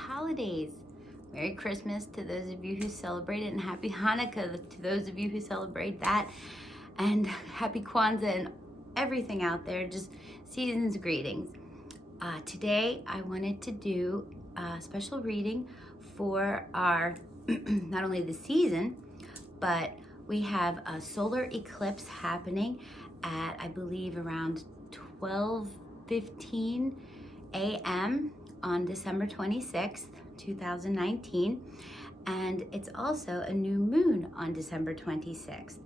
holidays. Merry Christmas to those of you who celebrate it, and Happy Hanukkah to those of you who celebrate that, and Happy Kwanzaa and everything out there, just season's greetings. Today I wanted to do a special reading for our, not only the season, but we have a solar eclipse happening at, I believe, around 12:15 a.m. on December 26th, 2019. And it's also a new moon on December 26th.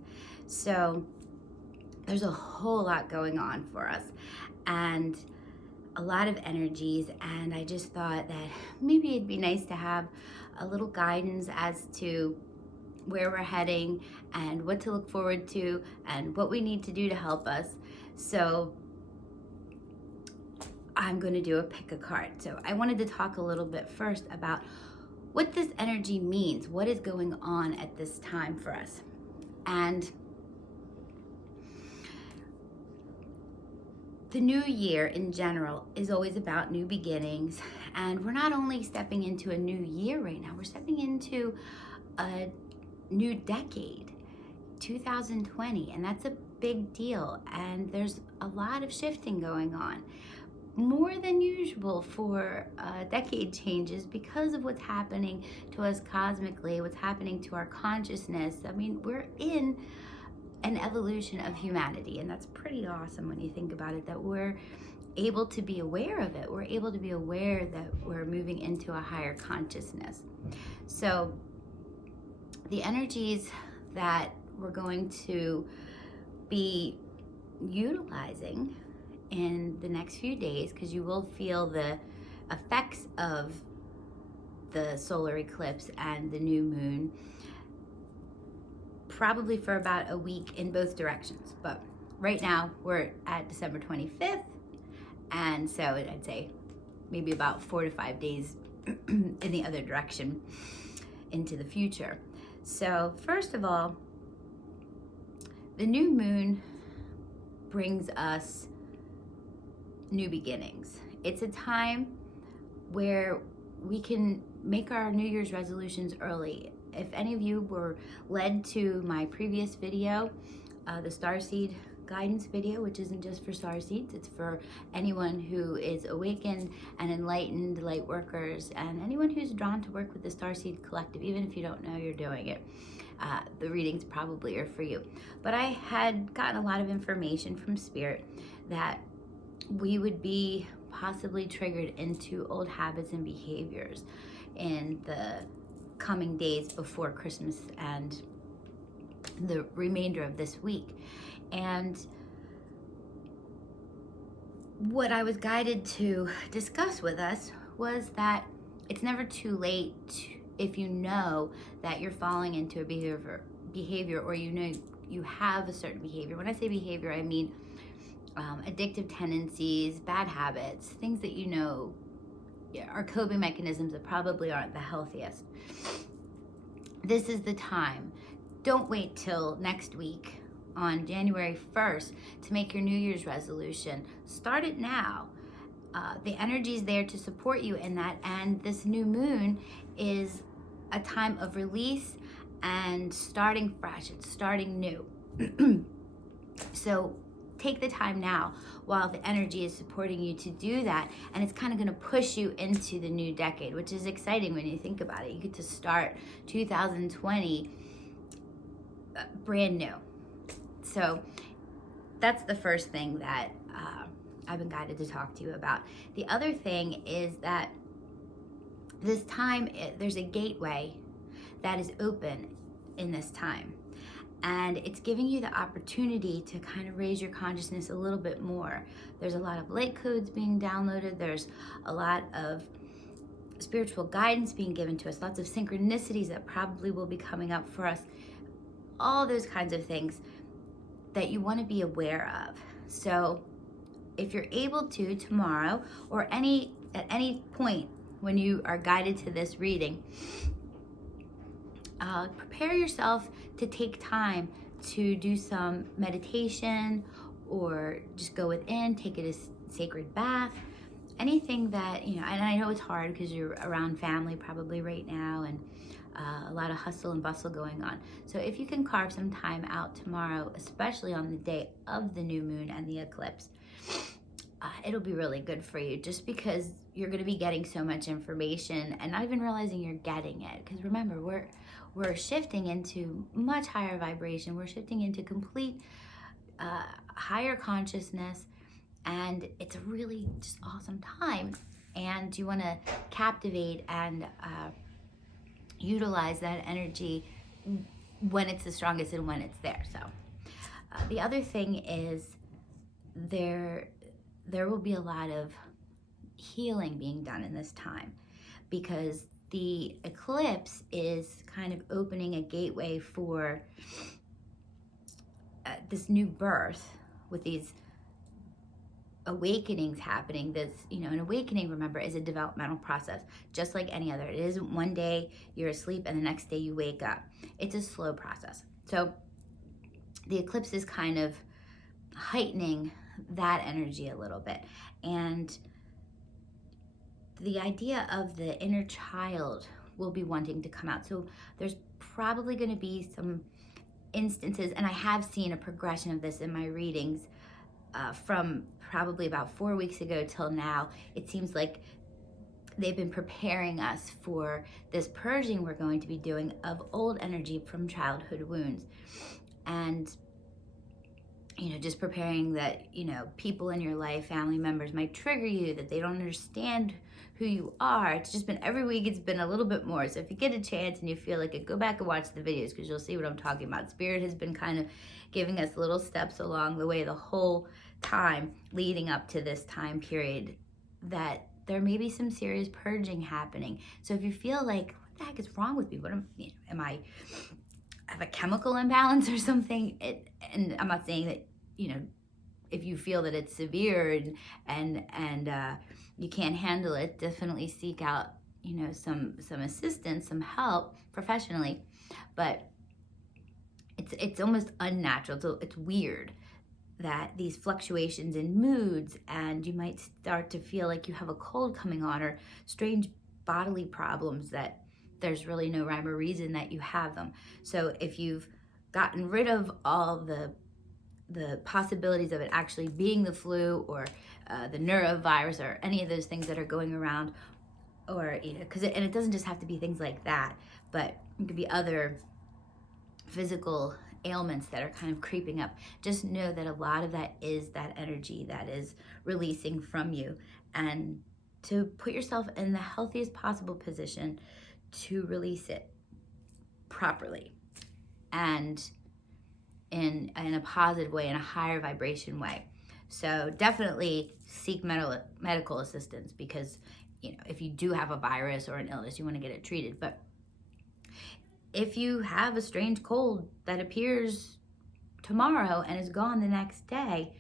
So there's a whole lot going on for us and a lot of energies. And I just thought that maybe it'd be nice to have a little guidance as to where we're heading and what to look forward to and what we need to do to help us. So I'm going to do a pick a card. So I wanted to talk a little bit first about what this energy means, what is going on at this time for us. And the new year in general is always about new beginnings. And we're not only stepping into a new year right now, we're stepping into a new decade, 2020, and that's a big deal. And there's a lot of shifting going on, more than usual for decade changes, because of what's happening to us cosmically, what's happening to our consciousness. I mean, we're in an evolution of humanity, and that's pretty awesome when you think about it, that we're able to be aware of it. We're able to be aware that we're moving into a higher consciousness. So the energies that we're going to be utilizing in the next few days, because you will feel the effects of the solar eclipse and the new moon probably for about a week in both directions. But right now we're at December 25th, and so I'd say maybe about 4 to 5 days in the other direction into the future. So first of all, the new moon brings us new beginnings. It's a time where we can make our New Year's resolutions early. If any of you were led to my previous video, the Starseed guidance video, which isn't just for starseeds, it's for anyone who is awakened and enlightened light workers, and anyone who's drawn to work with the Starseed Collective, even if you don't know you're doing it. The readings probably are for you. But I had gotten a lot of information from Spirit that we would be possibly triggered into old habits and behaviors in the coming days before Christmas and the remainder of this week. And what I was guided to discuss with us was that it's never too late if you know that you're falling into a behavior, or you know you have a certain behavior. When I say behavior, I mean addictive tendencies, bad habits, things that you know are coping mechanisms that probably aren't the healthiest. This is the time. Don't wait till next week on January 1st to make your New Year's resolution. Start it now. The energy is there to support you in that, and this new moon is a time of release and starting fresh. It's starting new. So take the time now while the energy is supporting you to do that, and it's kind of going to push you into the new decade, which is exciting when you think about it. You get to start 2020 brand new. So that's the first thing that I've been guided to talk to you about. The other thing is that this time, there's a gateway that is open in this time. And it's giving you the opportunity to kind of raise your consciousness a little bit more. There's a lot of light codes being downloaded. There's a lot of spiritual guidance being given to us. Lots of synchronicities that probably will be coming up for us. All those kinds of things that you want to be aware of. So if you're able to tomorrow, or at any point when you are guided to this reading, prepare yourself to take time to do some meditation, or just go within, take a sacred bath, anything that, you know, and I know it's hard because you're around family probably right now, and a lot of hustle and bustle going on. So if you can carve some time out tomorrow, especially on the day of the new moon and the eclipse, it'll be really good for you, just because you're going to be getting so much information and not even realizing you're getting it. Because remember, we're shifting into much higher vibration. We're shifting into complete higher consciousness, and it's a really just awesome time. And you want to captivate and utilize that energy when it's the strongest and when it's there. So the other thing is there will be a lot of healing being done in this time, because the eclipse is kind of opening a gateway for this new birth, with these awakenings happening. This, you know, an awakening, remember, is a developmental process, just like any other. It isn't one day you're asleep and the next day you wake up. It's a slow process. So the eclipse is kind of heightening that energy a little bit. And the idea of the inner child will be wanting to come out. So there's probably going to be some instances, and I have seen a progression of this in my readings from probably about 4 weeks ago till now. It seems like they've been preparing us for this purging we're going to be doing of old energy from childhood wounds. And, you know, just preparing that, you know, people in your life, family members, might trigger you, that they don't understand who you are. It's just been, every week it's been a little bit more. So if you get a chance and you feel like it, go back and watch the videos, because you'll see what I'm talking about. Spirit has been kind of giving us little steps along the way the whole time leading up to this time period, that there may be some serious purging happening. So if you feel like, what the heck is wrong with me? What am I have a chemical imbalance or something? And I'm not saying that, you know, if you feel that it's severe and you can't handle it, definitely seek out, you know, some assistance, some help professionally. But it's almost unnatural. So it's weird that these fluctuations in moods, and you might start to feel like you have a cold coming on, or strange bodily problems that there's really no rhyme or reason that you have them. So if you've gotten rid of all the possibilities of it actually being the flu, or the neurovirus, or any of those things that are going around, or, you know, and it doesn't just have to be things like that, but it could be other physical ailments that are kind of creeping up. Just know that a lot of that is that energy that is releasing from you, and to put yourself in the healthiest possible position to release it properly, and in a positive way, in a higher vibration way. So definitely seek medical assistance, because, you know, if you do have a virus or an illness, you want to get it treated. But if you have a strange cold that appears tomorrow and is gone the next day,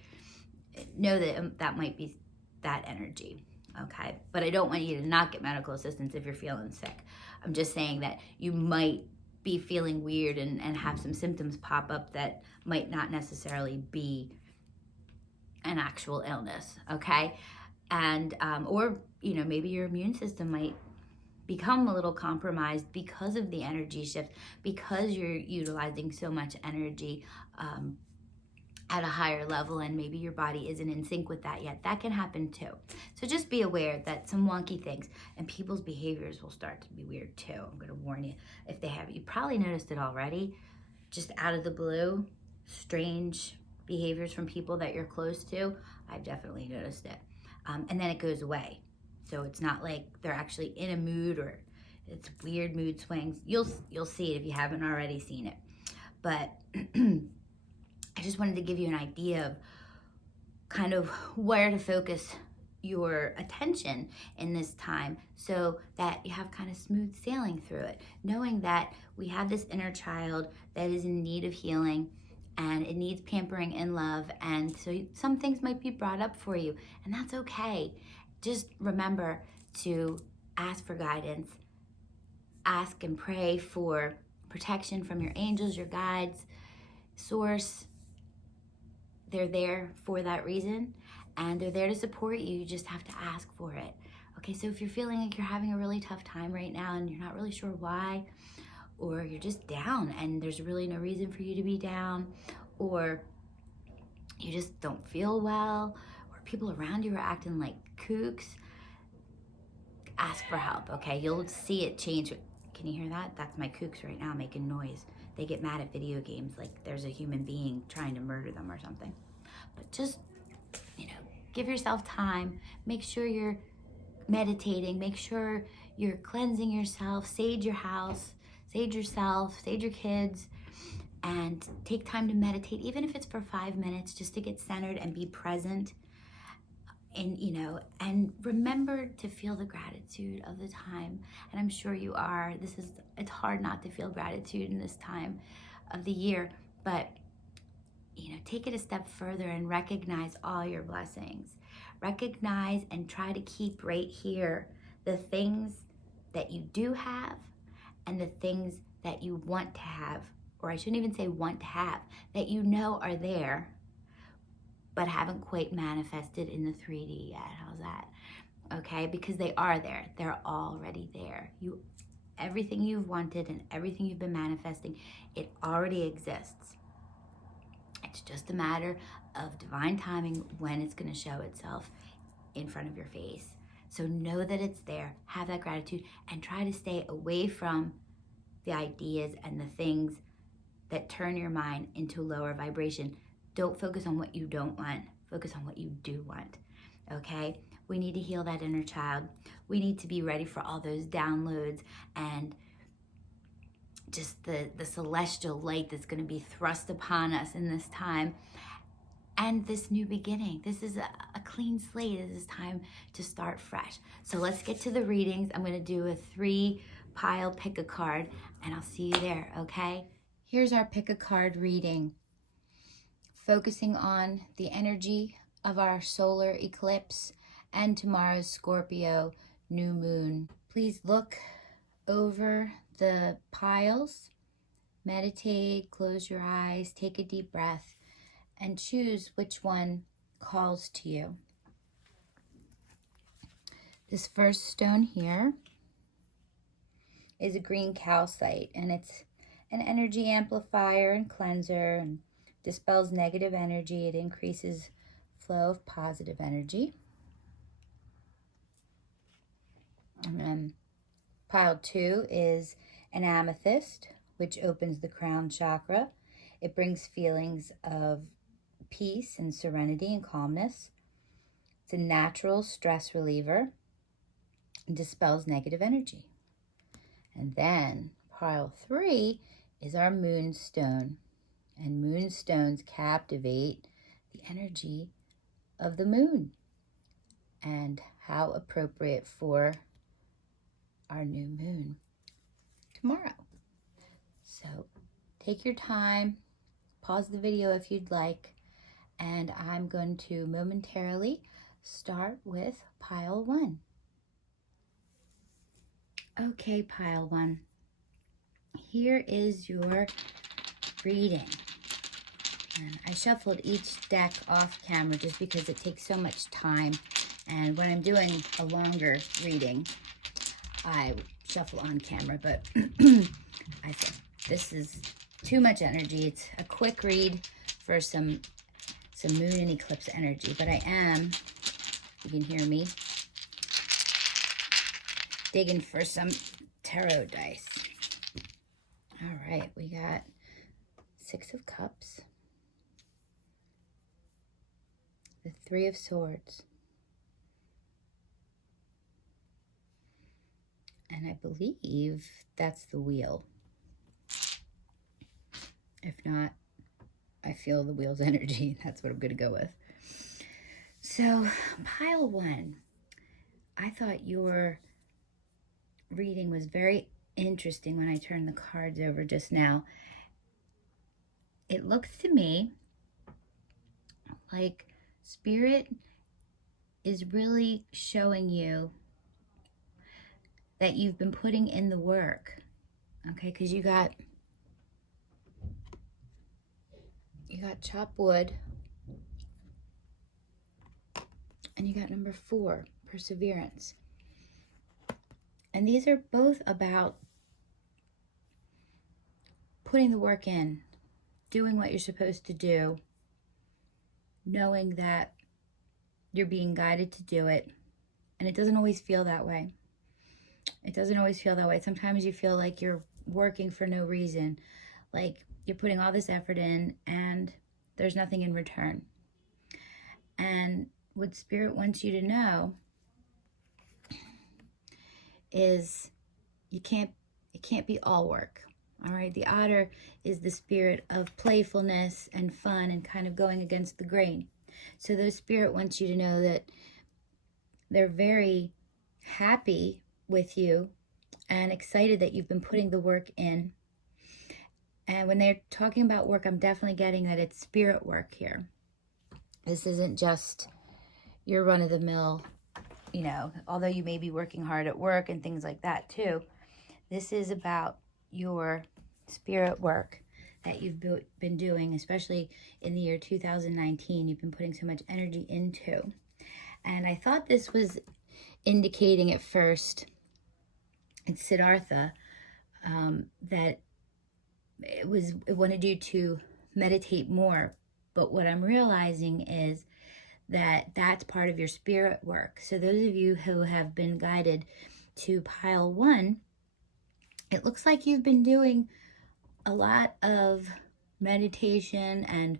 know that that might be that energy, okay? But I don't want you to not get medical assistance if you're feeling sick. I'm just saying that you might be feeling weird and have some symptoms pop up that might not necessarily be an actual illness, okay? And, or, you know, maybe your immune system might become a little compromised because of the energy shift, because you're utilizing so much energy at a higher level, and maybe your body isn't in sync with that yet. That can happen too. So just be aware that some wonky things, and people's behaviors will start to be weird too. I'm going to warn you, if they have. You probably noticed it already, just out of the blue, strange behaviors from people that you're close to. I've definitely noticed it. And then it goes away. So it's not like they're actually in a mood, or it's weird mood swings. You'll see it if you haven't already seen it. But I just wanted to give you an idea of kind of where to focus your attention in this time, so that you have kind of smooth sailing through it, knowing that we have this inner child that is in need of healing, and it needs pampering and love. And so some things might be brought up for you, and that's okay. Just remember to ask for guidance, ask and pray for protection from your angels, your guides, source. They're there for that reason. and they're there to support you. You just have to ask for it. Okay, so if you're feeling like you're having a really tough time right now and you're not really sure why, or you're just down and there's really no reason for you to be down, or you just don't feel well, or people around you are acting like kooks, ask for help, okay? You'll see it change. Can you hear that? That's my kooks right now making noise. They get mad at video games like there's a human being trying to murder them or something. But just, you know, give yourself time. Make sure you're meditating. Make sure you're cleansing yourself. Sage your house. Sage yourself. Sage your kids. And take time to meditate, even if it's for 5 minutes, just to get centered and be present. And, you know, and remember to feel the gratitude of the time. And I'm sure you are. It's hard not to feel gratitude in this time of the year. But, you know, take it a step further and recognize all your blessings. Recognize and try to keep right here the things that you do have and the things that you want to have. Or I shouldn't even say want to have, that you know are there, but haven't quite manifested in the 3D yet. How's that? Okay, because they are there. They're already there. Everything you've wanted and everything you've been manifesting, it already exists. It's just a matter of divine timing when it's going to show itself in front of your face. So know that it's there, have that gratitude, and try to stay away from the ideas and the things that turn your mind into lower vibration. Don't focus on what you don't want. Focus on what you do want, okay? We need to heal that inner child. We need to be ready for all those downloads and just the celestial light that's going to be thrust upon us in this time. And this new beginning. This is a clean slate. This is time to start fresh. So let's get to the readings. I'm going to do a 3-pile pick a card, and I'll see you there, okay? Here's our pick a card reading, focusing on the energy of our solar eclipse and tomorrow's Scorpio new moon. Please look over the piles, meditate, close your eyes, take a deep breath, and choose which one calls to you. This first stone here is a green calcite, and it's an energy amplifier and cleanser, and dispels negative energy. It increases flow of positive energy. And then pile 2 is an amethyst, which opens the crown chakra. It brings feelings of peace and serenity and calmness. It's a natural stress reliever and dispels negative energy. And then pile 3 is our moonstone. And moonstones captivate the energy of the moon. And how appropriate for our new moon tomorrow. So take your time, pause the video if you'd like, and I'm going to momentarily start with pile 1. Okay, pile 1. Here is your reading. And I shuffled each deck off camera just because it takes so much time. And when I'm doing a longer reading, I shuffle on camera. But I thought this is too much energy. It's a quick read for some moon and eclipse energy. But I am, you can hear me, digging for some tarot dice. All right, we got 6 of Cups, the 3 of Swords, and I believe that's the Wheel. If not, I feel the Wheel's energy. That's what I'm going to go with. So, pile 1, I thought your reading was very interesting when I turned the cards over just now. It looks to me like Spirit is really showing you that you've been putting in the work, okay? Because you got chop wood, And you got number 4, perseverance. And these are both about putting the work in, doing what you're supposed to do, knowing that you're being guided to do it. And it doesn't always feel that way. It doesn't always feel that way. Sometimes you feel like you're working for no reason, like you're putting all this effort in and there's nothing in return. And what Spirit wants you to know is it can't be all work. All right, the otter is the spirit of playfulness and fun and kind of going against the grain. So the Spirit wants you to know that they're very happy with you and excited that you've been putting the work in. And when they're talking about work, I'm definitely getting that it's spirit work here. This isn't just your run-of-the-mill, you know, although you may be working hard at work and things like that too. This is about your spirit work that you've been doing, especially in the year 2019. You've been putting so much energy into. And I thought this was indicating at first, in Siddhartha, that it wanted you to meditate more. But what I'm realizing is that that's part of your spirit work. So those of you who have been guided to pile 1, it looks like you've been doing a lot of meditation and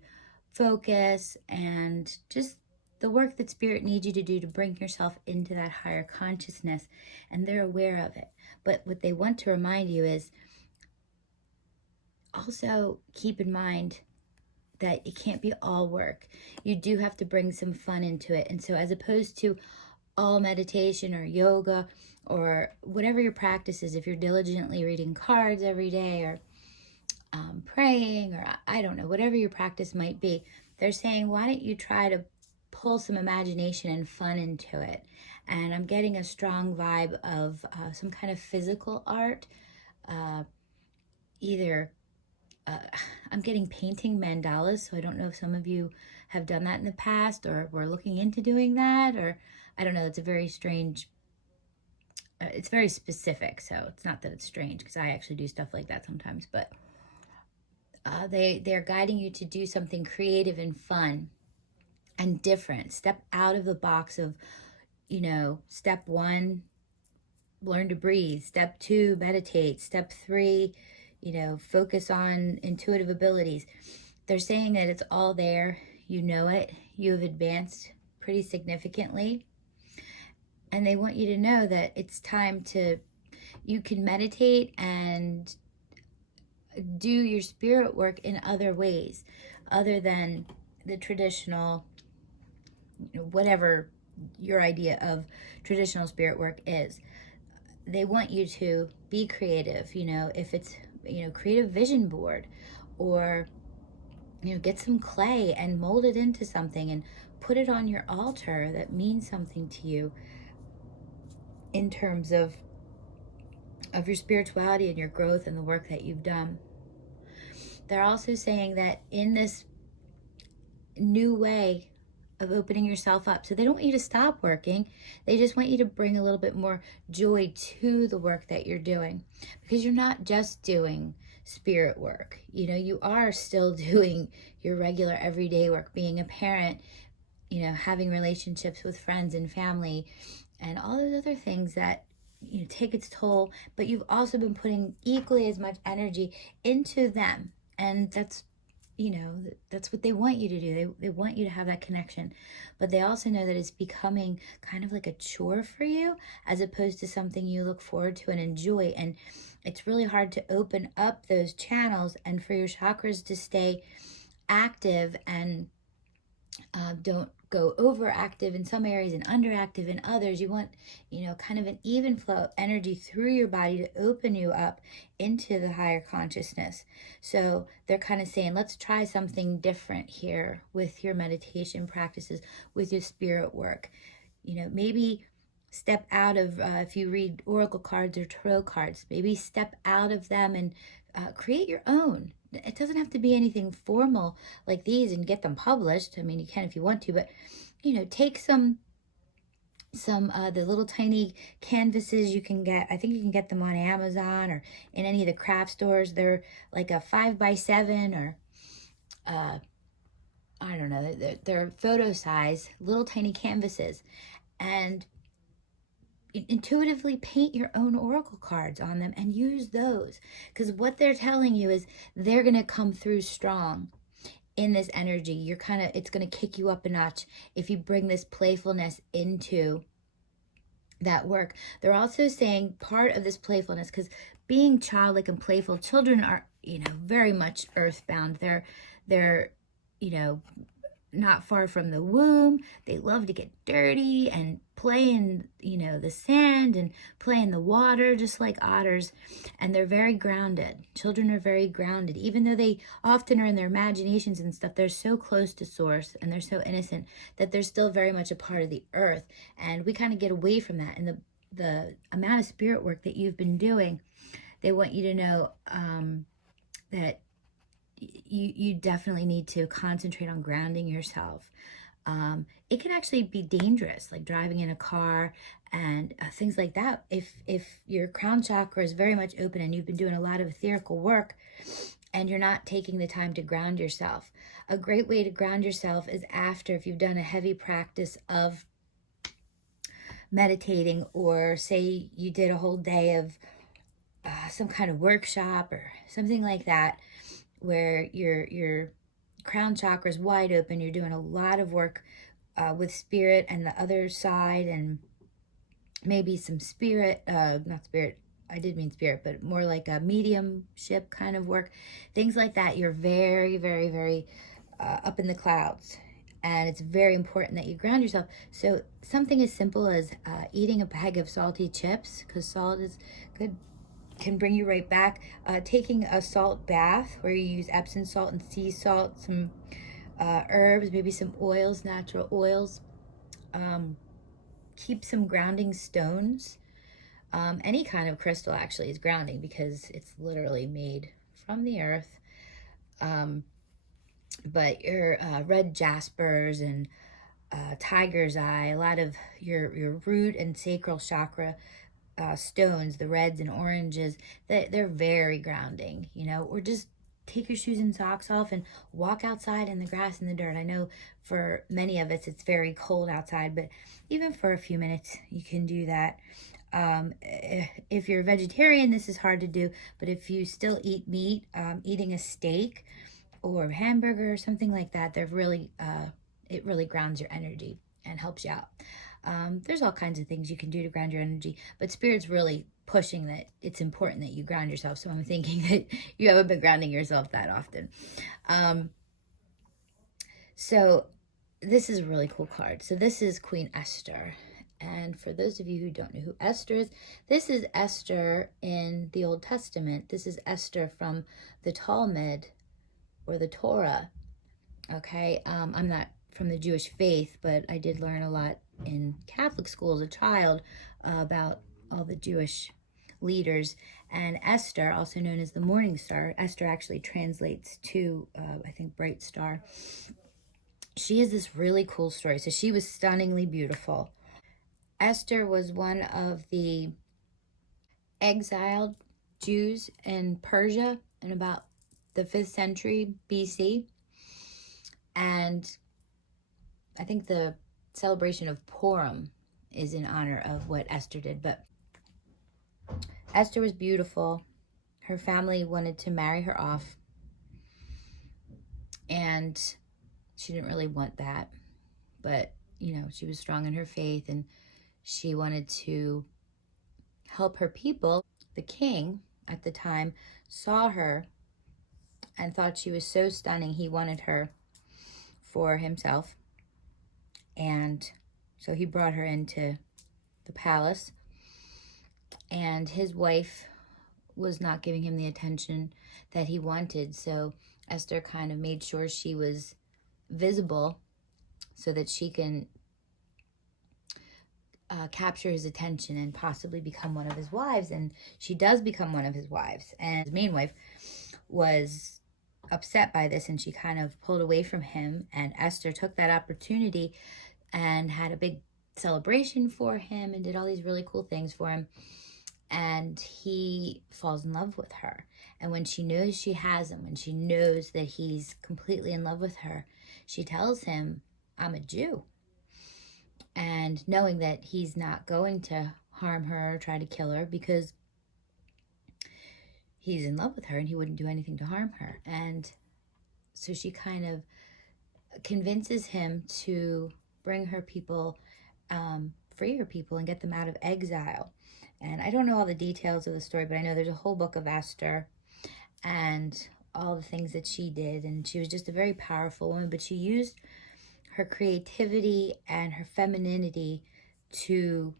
focus and just the work that Spirit needs you to do to bring yourself into that higher consciousness, and they're aware of it. But what they want to remind you is also keep in mind that it can't be all work. You do have to bring some fun into it. And so as opposed to all meditation or yoga or whatever your practice is, if you're diligently reading cards every day or praying or I don't know, whatever your practice might be, they're saying, why don't you try to pull some imagination and fun into it? And I'm getting a strong vibe of some kind of physical art, I'm getting painting mandalas, so I don't know if some of you have done that in the past or were looking into doing that, or I don't know, it's a very strange, it's very specific, so it's not that it's strange because I actually do stuff like that sometimes, but they're guiding you to do something creative and fun and different. Step out of the box of, you know, step 1, learn to breathe. Step 2, meditate. Step 3, you know, focus on intuitive abilities. They're saying that it's all there. You know it. You have advanced pretty significantly. And they want you to know that it's time to, you can meditate and do your spirit work in other ways other than the traditional, you know, whatever your idea of traditional spirit work is. They want you to be creative, you know, if it's, you know, create a vision board or, you know, get some clay and mold it into something and put it on your altar that means something to you in terms of your spirituality and your growth and the work that you've done. They're also saying that in this new way of opening yourself up, so they don't want you to stop working, they just want you to bring a little bit more joy to the work that you're doing, because you're not just doing spirit work, you know, you are still doing your regular everyday work, being a parent, you know, having relationships with friends and family and all those other things that, you know, take its toll, but you've also been putting equally as much energy into them. And that's, you know, that's what they want you to do. They want you to have that connection, but they also know that it's becoming kind of like a chore for you as opposed to something you look forward to and enjoy. And it's really hard to open up those channels and for your chakras to stay active and don't go overactive in some areas and underactive in others. You want, you know, kind of an even flow of energy through your body to open you up into the higher consciousness. So they're kind of saying, let's try something different here with your meditation practices, with your spirit work. You know, maybe step out of, if you read oracle cards or tarot cards, maybe step out of them and create your own. It doesn't have to be anything formal like these and get them published. I mean, you can if you want to, but, you know, take some some the little tiny canvases you can get. I think you can get them on Amazon or in any of the craft stores. They're like a 5x7 or I don't know, they're photo size little tiny canvases, and intuitively paint your own oracle cards on them and use those, because what they're telling you is they're going to come through strong in this energy. You're kind of, it's going to kick you up a notch if you bring this playfulness into that work. They're also saying part of this playfulness, because being childlike and playful, children are, very much earthbound. They're, not far from the womb. They love to get dirty and play in, the sand and play in the water, just like otters. And they're very grounded. Children are very grounded. Even though they often are in their imaginations and stuff, they're so close to source and they're so innocent that they're still very much a part of the earth. And we kind of get away from that. And the amount of spirit work that you've been doing, they want you to know that you definitely need to concentrate on grounding yourself. It can actually be dangerous, like driving in a car and things like that. If your crown chakra is very much open and you've been doing a lot of etherical work and you're not taking the time to ground yourself. A great way to ground yourself is after, if you've done a heavy practice of meditating, or say you did a whole day of some kind of workshop or something like that, where your crown chakra is wide open. You're doing a lot of work with spirit and the other side, and maybe some spirit, not spirit, I did mean spirit, but more like a mediumship kind of work. Things like that. You're very, very, very up in the clouds. And it's very important that you ground yourself. So something as simple as eating a bag of salty chips, because salt is good, can bring you right back. Taking a salt bath where you use Epsom salt and sea salt, some herbs, maybe some oils, natural oils. Keep some grounding stones. Any kind of crystal actually is grounding because it's literally made from the earth. But your red jaspers and tiger's eye, a lot of your root and sacral chakra stones, the reds and oranges, they're very grounding, or just take your shoes and socks off and walk outside in the grass and the dirt. I know for many of us it's very cold outside, but even for a few minutes you can do that. If you're a vegetarian, this is hard to do, but if you still eat meat, eating a steak or a hamburger or something like that, they're really it really grounds your energy and helps you out. There's all kinds of things you can do to ground your energy, but Spirit's really pushing that it's important that you ground yourself. So I'm thinking that you haven't been grounding yourself that often. So this is a really cool card. So this is Queen Esther. And for those of you who don't know who Esther is, this is Esther in the Old Testament. This is Esther from the Talmud or the Torah. Okay, I'm not from the Jewish faith, but I did learn a lot in Catholic school as a child about all the Jewish leaders. And Esther, also known as the Morning Star, Esther actually translates to, I think, Bright Star. She has this really cool story. So she was stunningly beautiful. Esther was one of the exiled Jews in Persia in about the 5th century BC. And I think the celebration of Purim is in honor of what Esther did. But Esther was beautiful. Her family wanted to marry her off. And she didn't really want that. But, she was strong in her faith and she wanted to help her people. The king at the time saw her and thought she was so stunning, he wanted her for himself. And so he brought her into the palace, and his wife was not giving him the attention that he wanted. So Esther kind of made sure she was visible so that she can capture his attention and possibly become one of his wives. And she does become one of his wives. And his main wife was upset by this, and she kind of pulled away from him. And Esther took that opportunity and had a big celebration for him and did all these really cool things for him. And he falls in love with her. And when she knows she has him, when she knows that he's completely in love with her, she tells him, I'm a Jew. And knowing that he's not going to harm her or try to kill her because he's in love with her and he wouldn't do anything to harm her. And so she kind of convinces him to bring her people, free her people and get them out of exile. And I don't know all the details of the story, but I know there's a whole book of Esther and all the things that she did. And she was just a very powerful woman, but she used her creativity and her femininity to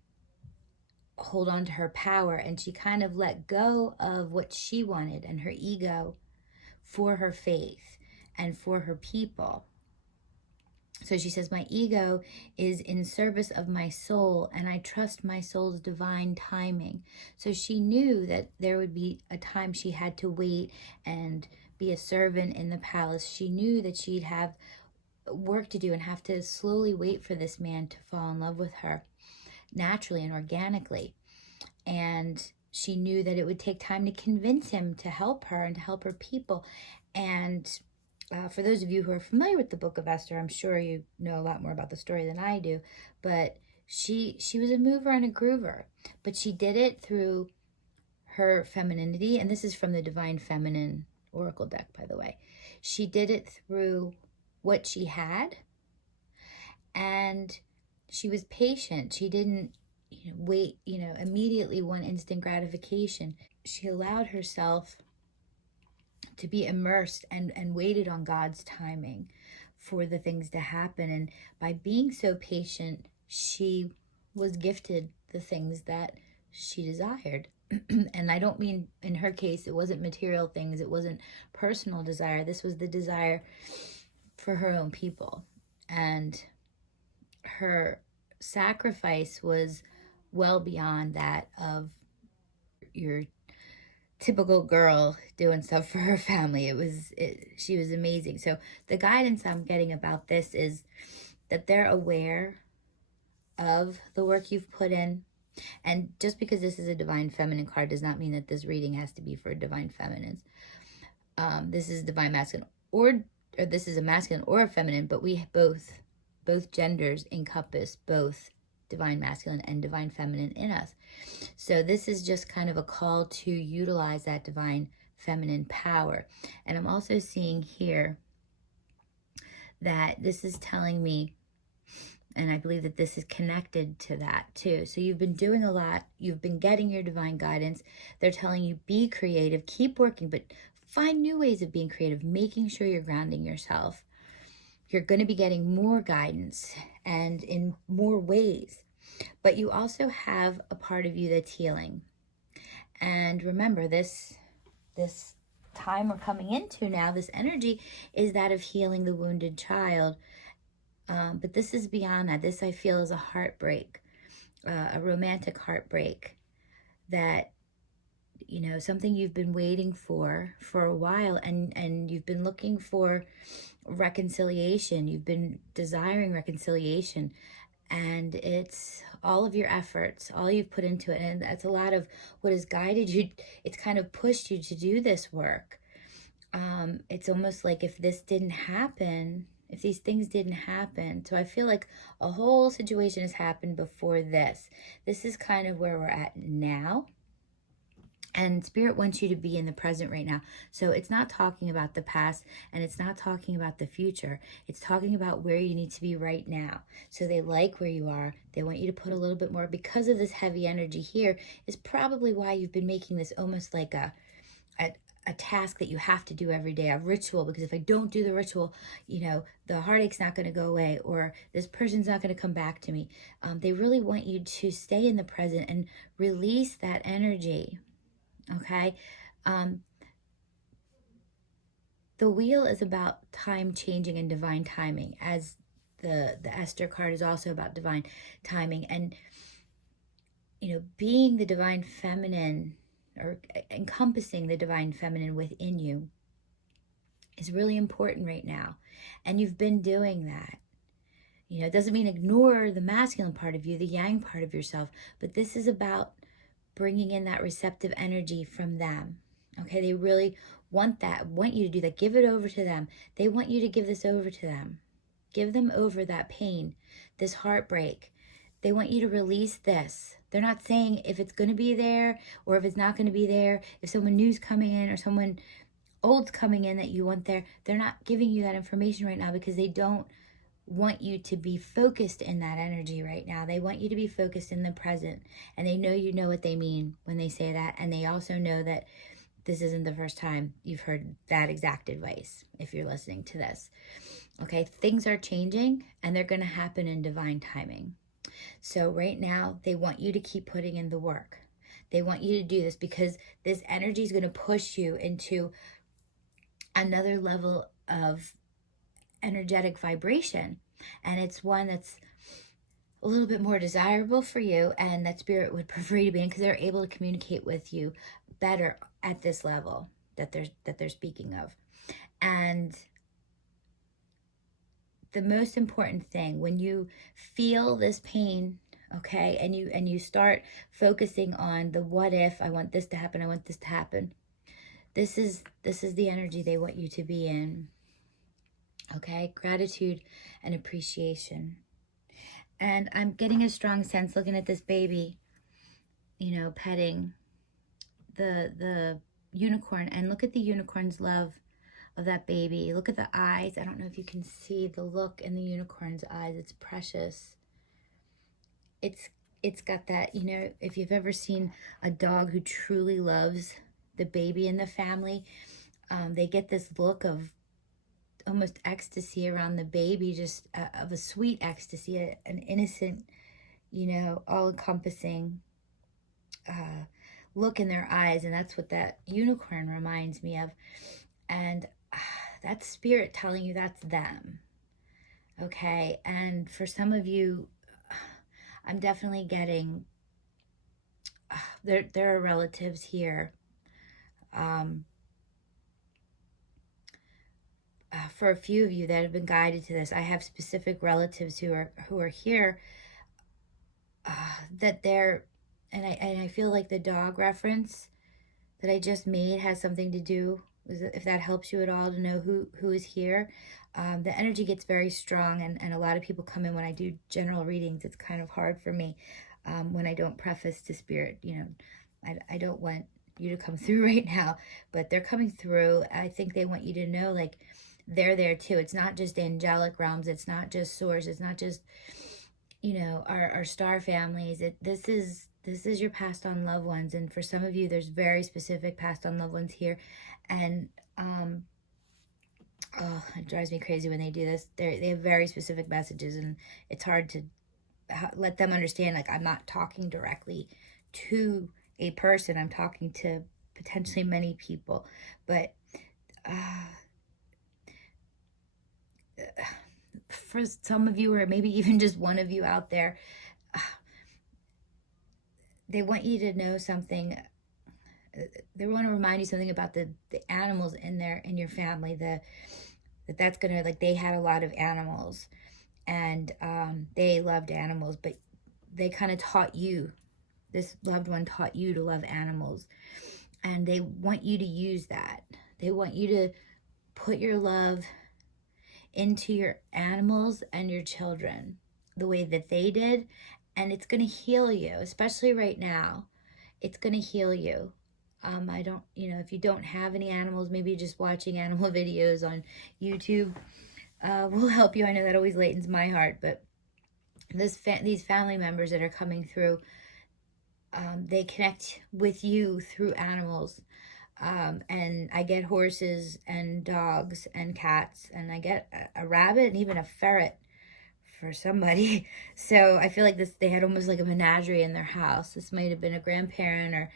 hold on to her power. And she kind of let go of what she wanted and her ego for her faith and for her people. So she says, my ego is in service of my soul, and I trust my soul's divine timing. So she knew that there would be a time she had to wait and be a servant in the palace. She knew that she'd have work to do and have to slowly wait for this man to fall in love with her naturally and organically. And she knew that it would take time to convince him to help her and to help her people. And for those of you who are familiar with the book of Esther, I'm sure you know a lot more about the story than I do, but she was a mover and a groover, but she did it through her femininity. And this is from the Divine Feminine Oracle deck, by the way. She did it through what she had, and she was patient. She didn't wait, immediately want instant gratification. She allowed herself to be immersed and waited on God's timing for the things to happen. And by being so patient, she was gifted the things that she desired. And I don't mean, in her case, it wasn't material things. It wasn't personal desire. This was the desire for her own people. And her sacrifice was well beyond that of your typical girl doing stuff for her family. She was amazing. So the guidance I'm getting about this is that they're aware of the work you've put in. And just because this is a Divine Feminine card does not mean that this reading has to be for Divine Feminines. This is Divine Masculine, or this is a masculine or a feminine, but we both genders encompass both Divine Masculine and Divine Feminine in us. So this is just kind of a call to utilize that Divine Feminine power. And I'm also seeing here that this is telling me, and I believe that this is connected to that too. So you've been doing a lot. You've been getting your divine guidance. They're telling you, be creative, keep working, but find new ways of being creative, making sure you're grounding yourself. You're going to be getting more guidance and in more ways. But you also have a part of you that's healing. And remember, this time we're coming into now, this energy is that of healing the wounded child. But this is beyond that. This, I feel, is a heartbreak, a romantic heartbreak that, something you've been waiting for a while, and you've been looking for reconciliation. You've been desiring reconciliation, and it's all of your efforts, all you've put into it. And that's a lot of what has guided you. It's kind of pushed you to do this work. It's almost like if this didn't happen, if these things didn't happen. So I feel like a whole situation has happened before this. This is kind of where we're at now. And Spirit wants you to be in the present right now. So it's not talking about the past, and it's not talking about the future. It's talking about where you need to be right now. So they like where you are. They want you to put a little bit more. Because of this heavy energy here is probably why you've been making this almost like a task that you have to do every day, a ritual, because if I don't do the ritual, the heartache's not going to go away, or this person's not going to come back to me. They really want you to stay in the present and release that energy. Okay. The wheel is about time changing and divine timing, as the Esther card is also about divine timing. And, being the divine feminine, or encompassing the divine feminine within you, is really important right now. And you've been doing that. You know, it doesn't mean ignore the masculine part of you, the yang part of yourself, but this is about bringing in that receptive energy from them. Okay, they really want that, want you to do that. Give it over to them. They want you to give this over to them. Give them over that pain, this heartbreak. They want you to release this. They're not saying if it's going to be there or if it's not going to be there, if someone new's coming in or someone old's coming in that you want there. They're not giving you that information right now because they don't want you to be focused in that energy right now. They want you to be focused in the present. And they know you know what they mean when they say that. And they also know that this isn't the first time you've heard that exact advice if you're listening to this. Okay, things are changing and they're going to happen in divine timing. So right now, they want you to keep putting in the work. They want you to do this because this energy is going to push you into another level of energetic vibration. And it's one that's a little bit more desirable for you and that spirit would prefer you to be in because they're able to communicate with you better at this level that they're speaking of. And the most important thing, when you feel this pain, okay, and you start focusing on the what if, I want this to happen, I want this to happen. This is the energy they want you to be in. Okay, gratitude and appreciation. And I'm getting a strong sense looking at this baby, you know, petting the unicorn, and look at the unicorn's love of that baby. Look at the eyes. I don't know if you can see the look in the unicorn's eyes. It's precious. It's got that, you know, if you've ever seen a dog who truly loves the baby in the family, they get this look of almost ecstasy around the baby, just of a sweet ecstasy, an innocent, you know, all-encompassing look in their eyes. And that's what that unicorn reminds me of. And that's spirit telling you that's them. Okay, and for some of you, I'm definitely getting, there are relatives here. For a few of you that have been guided to this, I have specific relatives who are here, that they're, and I feel like the dog reference that I just made has something to do, if that helps you at all to know who is here. The energy gets very strong, and a lot of people come in when I do general readings. It's kind of hard for me when I don't preface to spirit, you know, I don't want you to come through right now, but they're coming through. I think they want you to know, like, they're there too. It's not just angelic realms. It's not just source. It's not just, you know, our star families. This is your passed on loved ones. And for some of you, there's very specific passed on loved ones here. And oh, it drives me crazy when they do this. They have very specific messages, and it's hard to let them understand, like, I'm not talking directly to a person. I'm talking to potentially many people. But for some of you, or maybe even just one of you out there, they want you to know something. They want to remind you something about the animals in your family. That's gonna, like, they had a lot of animals, and they loved animals, but they kind of taught you, this loved one taught you to love animals, and they want you to use that. They want you to put your love into your animals and your children the way that they did, and it's going to heal you, especially right now. It's going to heal you. I don't, you know, if you don't have any animals, maybe just watching animal videos on YouTube will help you. I know that always lightens my heart, but these family members that are coming through, they connect with you through animals. And I get horses and dogs and cats, and I get a rabbit and even a ferret for somebody. So I feel like they had almost like a menagerie in their house. This might have been a grandparent or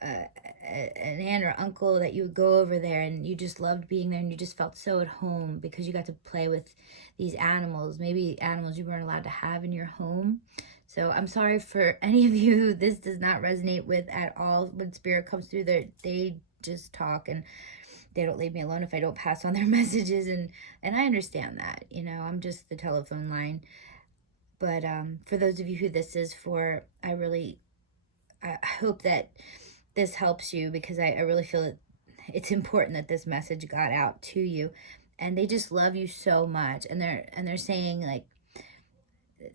an aunt or uncle that you would go over there, and you just loved being there, and you just felt so at home because you got to play with these animals, maybe animals you weren't allowed to have in your home. So I'm sorry for any of you who this does not resonate with at all. When spirit comes through, they just talk, and they don't leave me alone if I don't pass on their messages, and I understand that, you know, I'm just the telephone line. But for those of you who this is for, I hope that this helps you, because I really feel that it's important that this message got out to you. And they just love you so much, and they're saying, like,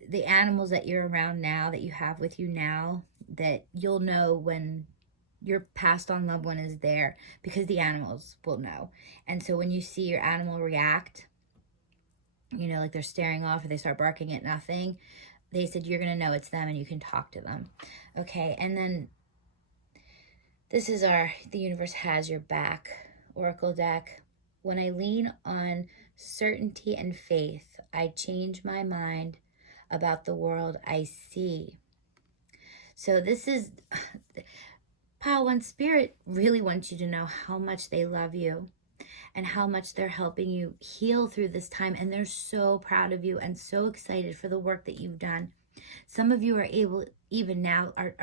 the animals that you're around now, that you have with you now, that you'll know when your passed on loved one is there, because the animals will know. And so when you see your animal react, you know, like they're staring off or they start barking at nothing, they said you're going to know it's them and you can talk to them. Okay, and then this is The Universe Has Your Back Oracle deck. When I lean on certainty and faith, I change my mind about the world I see. So this is Pile One Spirit really wants you to know how much they love you and how much they're helping you heal through this time. And they're so proud of you and so excited for the work that you've done. Some of you are able, even now, are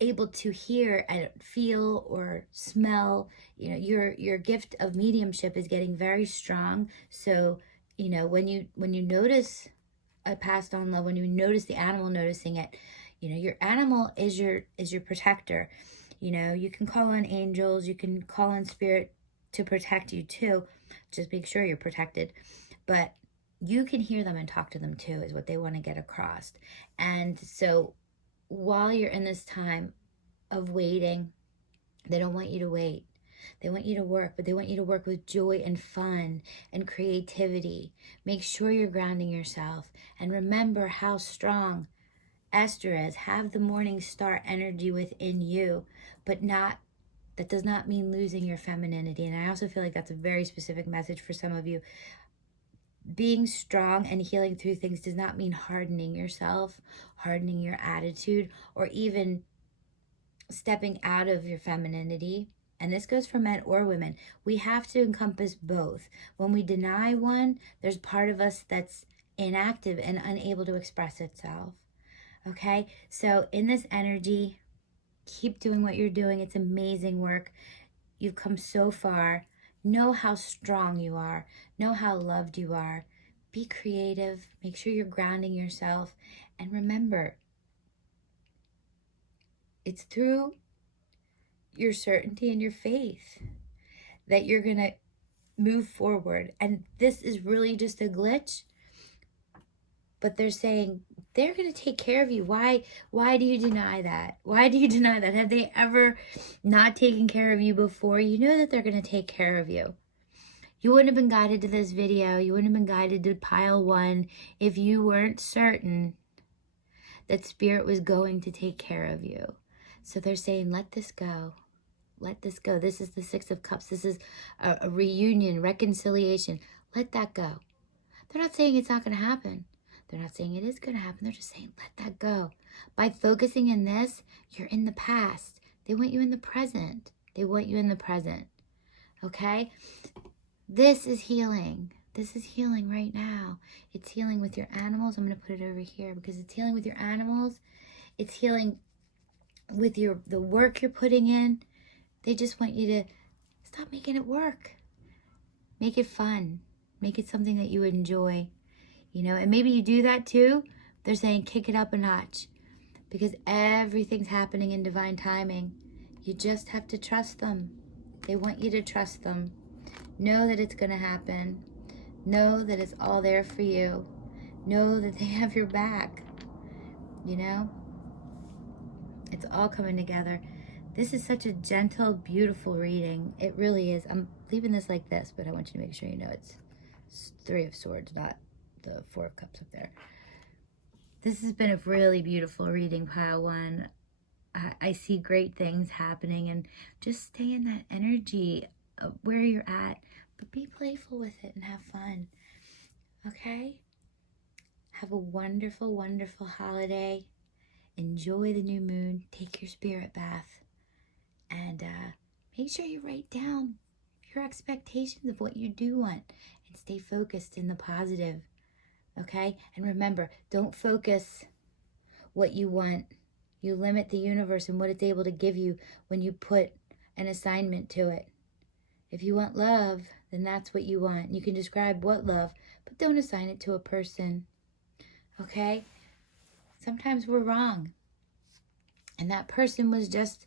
able to hear and feel or smell. You know, your gift of mediumship is getting very strong. So, you know, when you notice a passed on love, when you notice the animal noticing it, you know, your animal is your protector. You know, you can call on angels, you can call on spirit to protect you too. Just make sure you're protected. But you can hear them and talk to them too, is what they want to get across. And so while you're in this time of waiting, they don't want you to wait. They want you to work, but they want you to work with joy and fun and creativity. Make sure you're grounding yourself, and remember how strong Esther is. Have the morning star energy within you, but that does not mean losing your femininity. And I also feel like that's a very specific message for some of you. Being strong and healing through things does not mean hardening yourself, hardening your attitude, or even stepping out of your femininity. And this goes for men or women. We have to encompass both. When we deny one, there's part of us that's inactive and unable to express itself. Okay? So in this energy, keep doing what you're doing. It's amazing work. You've come so far. Know how strong you are. Know how loved you are. Be creative. Make sure you're grounding yourself. And remember, it's through your certainty and your faith that you're going to move forward. And this is really just a glitch. But they're saying they're going to take care of you. Why do you deny that? Why do you deny that? Have they ever not taken care of you before? You know that they're going to take care of you. You wouldn't have been guided to this video. You wouldn't have been guided to Pile One if you weren't certain that Spirit was going to take care of you. So they're saying, let this go. Let this go. This is the Six of Cups. This is a reunion, reconciliation. Let that go. They're not saying it's not going to happen. They're not saying it is going to happen. They're just saying, let that go. By focusing in this, you're in the past. They want you in the present. They want you in the present. Okay? This is healing. This is healing right now. It's healing with your animals. I'm going to put it over here because it's healing with your animals. It's healing with the work you're putting in. They just want you to stop making it work. Make it fun. Make it something that you enjoy. You know, and maybe you do that too. They're saying kick it up a notch because everything's happening in divine timing. You just have to trust them. They want you to trust them. Know that it's going to happen. Know that it's all there for you. Know that they have your back. You know? It's all coming together. This is such a gentle, beautiful reading. It really is. I'm leaving this like this, but I want you to make sure you know it's Three of Swords, not the Four of Cups up there. This has been a really beautiful reading, Pile One. I see great things happening, and just stay in that energy of where you're at, but be playful with it and have fun. Okay? Have a wonderful, wonderful holiday. Enjoy the new moon. Take your spirit bath. And make sure you write down your expectations of what you do want and stay focused in the positive. Okay? And remember, don't focus what you want. You limit the universe and what it's able to give you when you put an assignment to it. If you want love, then that's what you want. You can describe what love, but don't assign it to a person. Okay? Sometimes we're wrong. And that person was just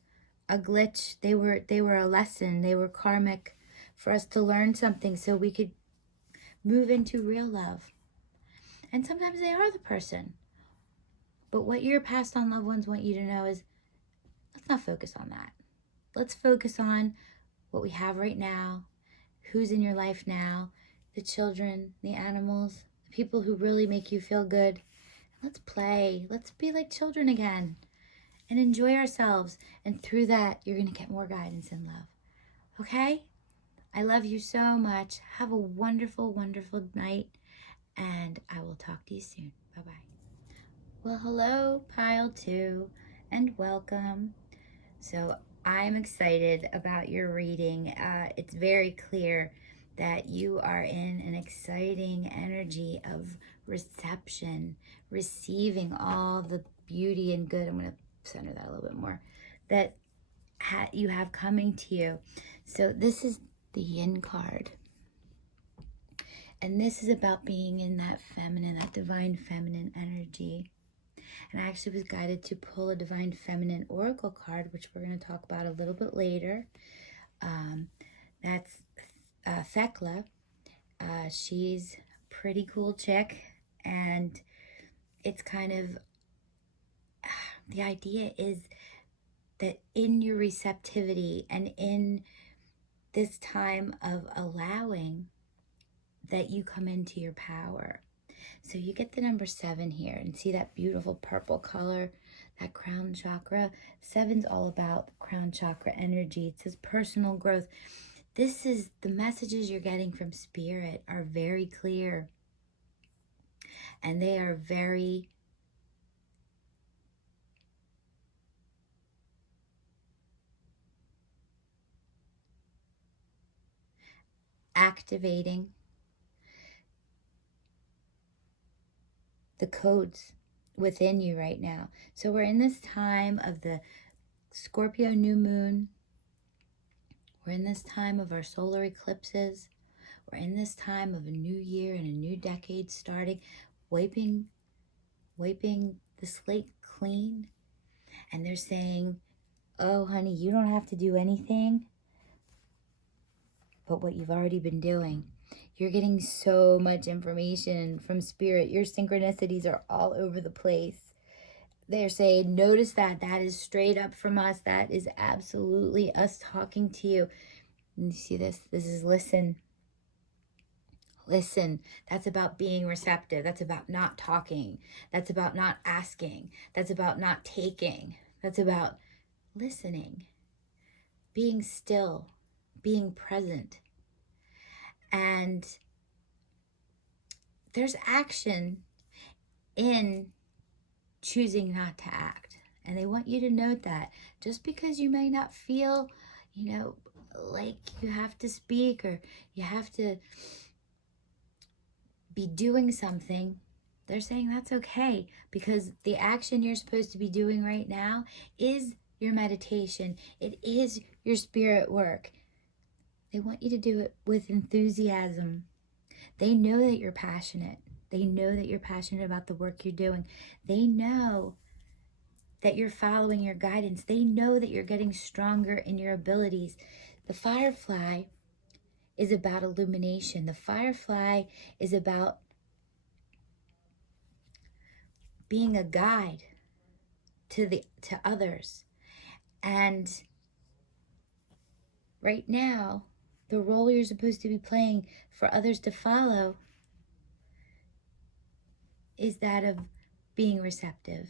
a glitch. They were a lesson. They were karmic for us to learn something so we could move into real love. And sometimes they are the person. But what your past on loved ones want you to know is, let's not focus on that. Let's focus on what we have right now, who's in your life now, the children, the animals, the people who really make you feel good. Let's play. Let's be like children again and enjoy ourselves. And through that, you're going to get more guidance and love. Okay? I love you so much. Have a wonderful, wonderful night. And I will talk to you soon. Bye-bye. Well, hello, Pile 2, and welcome. So I'm excited about your reading. It's very clear that you are in an exciting energy of reception, receiving all the beauty and good. I'm going to center that a little bit more, that you have coming to you. So this is the Yin card. And this is about being in that feminine, that divine feminine energy. And I actually was guided to pull a divine feminine oracle card, which we're going to talk about a little bit later. That's Thekla. She's a pretty cool chick. And it's kind of, the idea is that in your receptivity and in this time of allowing, that you come into your power. So you get the number 7 here, and see that beautiful purple color, that crown chakra. 7's all about crown chakra energy. It says personal growth. This is the messages you're getting from spirit are very clear, and they are very activating the codes within you right now. So we're in this time of the Scorpio new moon. We're in this time of our solar eclipses. We're in this time of a new year and a new decade starting, wiping the slate clean. And they're saying, oh, honey, you don't have to do anything but what you've already been doing. You're getting so much information from spirit. Your synchronicities are all over the place. They're saying, notice that. That is straight up from us. That is absolutely us talking to you. And you see this? This is listen. Listen. That's about being receptive. That's about not talking. That's about not asking. That's about not taking. That's about listening. Being still. Being present. And there's action in choosing not to act. And they want you to note that. Just because you may not feel, like you have to speak or you have to be doing something, they're saying that's okay, because the action you're supposed to be doing right now is your meditation. It is your spirit work. They want you to do it with enthusiasm. They know that you're passionate. They know that you're passionate about the work you're doing. They know that you're following your guidance. They know that you're getting stronger in your abilities. The firefly is about illumination. The firefly is about being a guide to others. And right now, the role you're supposed to be playing for others to follow is that of being receptive.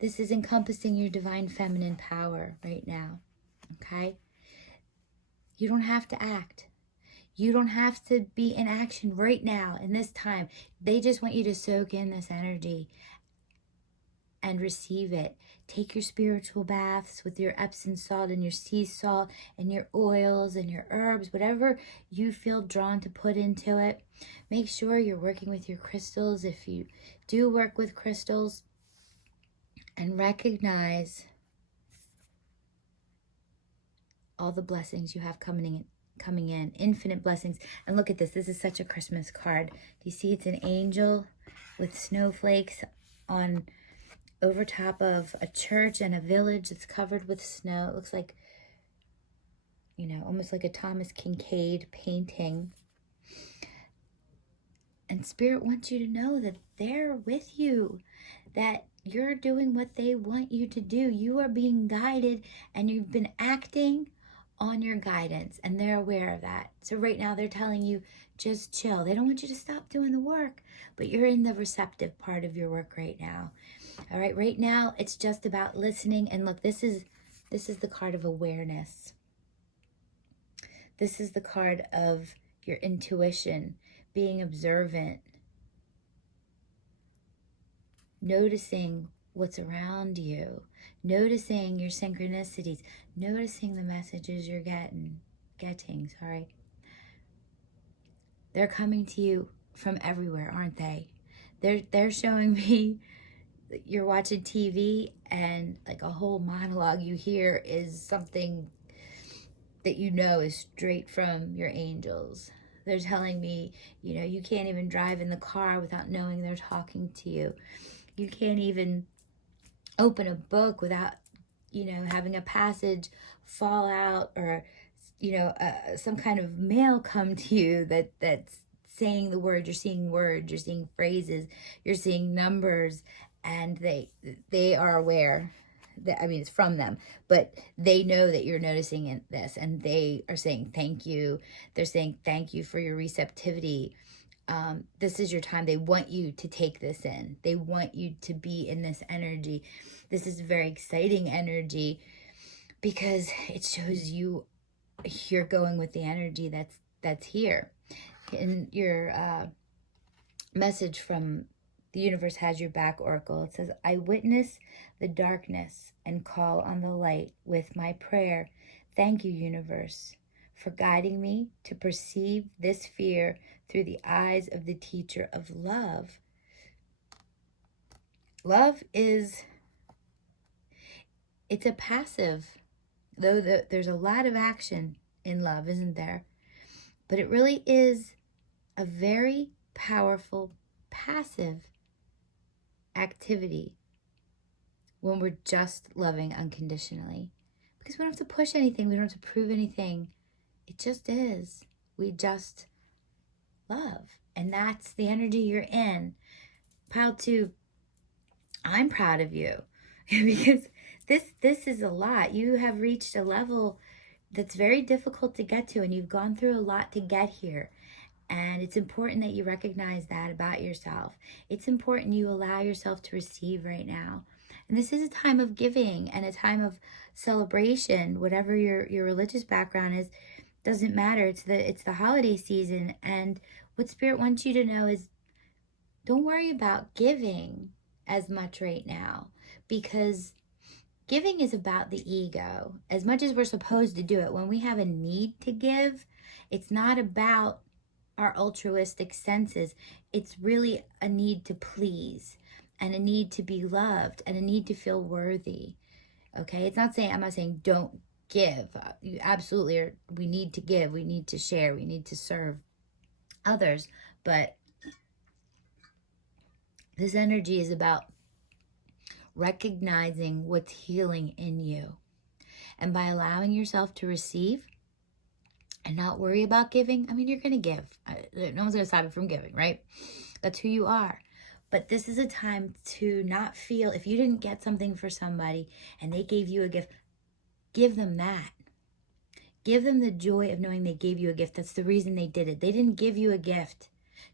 This is encompassing your divine feminine power right now, okay? You don't have to act. You don't have to be in action right now in this time. They just want you to soak in this energy and receive it. Take your spiritual baths with your Epsom salt and your sea salt and your oils and your herbs, whatever you feel drawn to put into it. Make sure you're working with your crystals if you do work with crystals, and recognize all the blessings you have coming in, infinite blessings. And look at this. This is such a Christmas card. Do you see it's an angel with snowflakes on over top of a church and a village that's covered with snow. It looks like, you know, almost like a Thomas Kincaid painting. And Spirit wants you to know that they're with you, that you're doing what they want you to do. You are being guided, and you've been acting on your guidance, and they're aware of that. So right now they're telling you, just chill. They don't want you to stop doing the work, but you're in the receptive part of your work right now. All right, right now it's just about listening. And look, this is the card of awareness. This is the card of your intuition, being observant, noticing what's around you, noticing your synchronicities, noticing the messages you're getting. They're coming to you from everywhere, aren't they? They're showing me that you're watching TV and like a whole monologue you hear is something that you know is straight from your angels. They're telling me, you know, you can't even drive in the car without knowing they're talking to you. You can't even open a book without, you know, having a passage fall out, or, you know, some kind of mail come to you that's saying the word. You're seeing words, you're seeing phrases, you're seeing numbers, and they are aware. I mean, it's from them, but they know that you're noticing this, and they are saying thank you. They're saying thank you for your receptivity. This is your time. They want you to take this in. They want you to be in this energy. This is very exciting energy because it shows you're going with the energy that's here. In your message from The Universe Has Your Back Oracle, it says, I witness the darkness and call on the light with my prayer. Thank you, universe, for guiding me to perceive this fear through the eyes of the teacher of love. Love it's a passive, though there's a lot of action in love, isn't there? But it really is a very powerful passive activity when we're just loving unconditionally, because we don't have to push anything, we don't have to prove anything. It just is. We just love, and that's the energy you're in. Pile 2, I'm proud of you because this is a lot. You have reached a level that's very difficult to get to, and you've gone through a lot to get here. And it's important that you recognize that about yourself. It's important you allow yourself to receive right now. And this is a time of giving and a time of celebration. Whatever your religious background is, doesn't matter. It's the holiday season. And what Spirit wants you to know is, don't worry about giving as much right now, because giving is about the ego. As much as we're supposed to do it, when we have a need to give, it's not about our altruistic senses. It's really a need to please, and a need to be loved, and a need to feel worthy. Okay, I'm not saying don't give. You absolutely are. We need to give, we need to share, we need to serve others. But this energy is about recognizing what's healing in you. And by allowing yourself to receive and not worry about giving, I mean, you're going to give. No one's going to stop you from giving, right? That's who you are. But this is a time to not feel, if you didn't get something for somebody and they gave you a gift, give them that. Give them the joy of knowing they gave you a gift. That's the reason they did it. They didn't give you a gift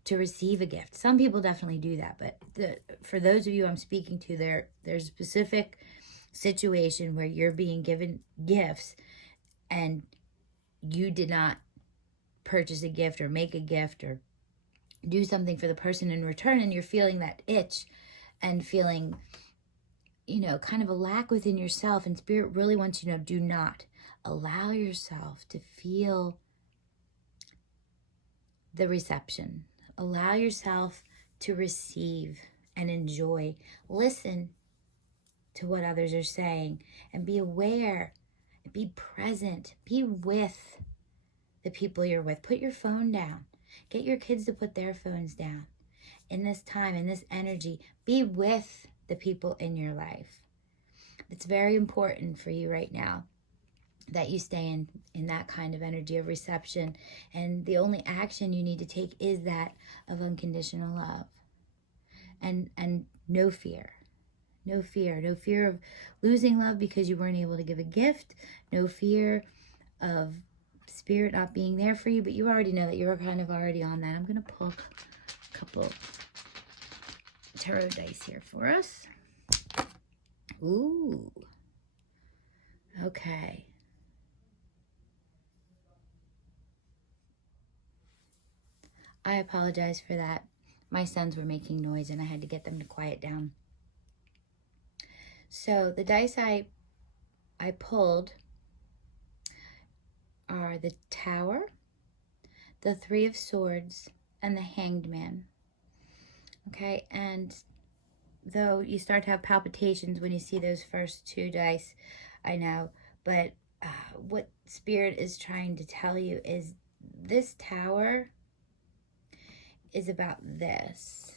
to receive a gift. Some people definitely do that, but for those of you I'm speaking to, there's a specific situation where you're being given gifts and you did not purchase a gift or make a gift or do something for the person in return, and you're feeling that itch and feeling, you know, kind of a lack within yourself. And Spirit really wants you to know, do not allow yourself to feel the reception. Allow yourself to receive and enjoy. Listen to what others are saying and be aware Be present. Be with the people you're with. Put your phone down. Get your kids to put their phones down. In this time, in this energy, be with the people in your life. It's very important for you right now that you stay in that kind of energy of reception. And the only action you need to take is that of unconditional love. And no fear. No fear. No fear of losing love because you weren't able to give a gift. No fear of spirit not being there for you. But you already know that you're kind of already on that. I'm going to pull a couple tarot dice here for us. Ooh. Okay. I apologize for that. My sons were making noise and I had to get them to quiet down. So the dice I pulled are the Tower, the Three of Swords, and the Hanged Man. Okay, and though you start to have palpitations when you see those first two dice, I know, but what Spirit is trying to tell you is this Tower is about this.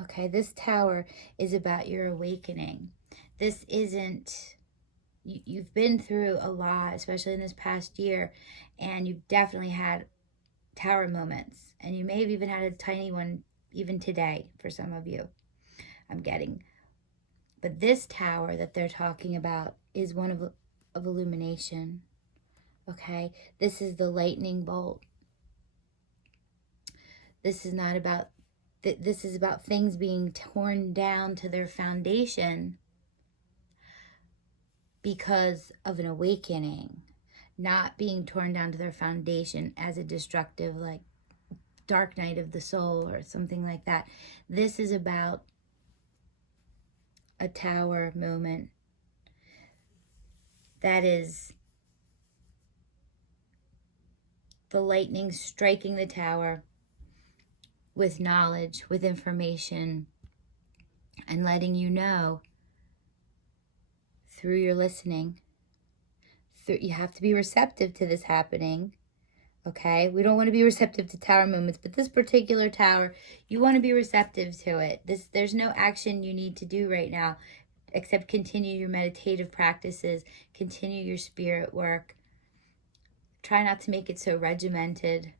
Okay, this Tower is about your awakening. This isn't, you've been through a lot, especially in this past year, and you've definitely had Tower moments, and you may have even had a tiny one even today for some of you, I'm getting. But this Tower that they're talking about is one of illumination. Okay, this is the lightning bolt. This is not about, this is about things being torn down to their foundation because of an awakening, not being torn down to their foundation as a destructive, like, dark night of the soul or something like that. This is about a Tower moment that is the lightning striking the Tower with knowledge, with information, and letting you know through your listening. You have to be receptive to this happening, okay? We don't want to be receptive to Tower moments, but this particular Tower, you want to be receptive to it. There's no action you need to do right now except continue your meditative practices, continue your spirit work. Try not to make it so regimented.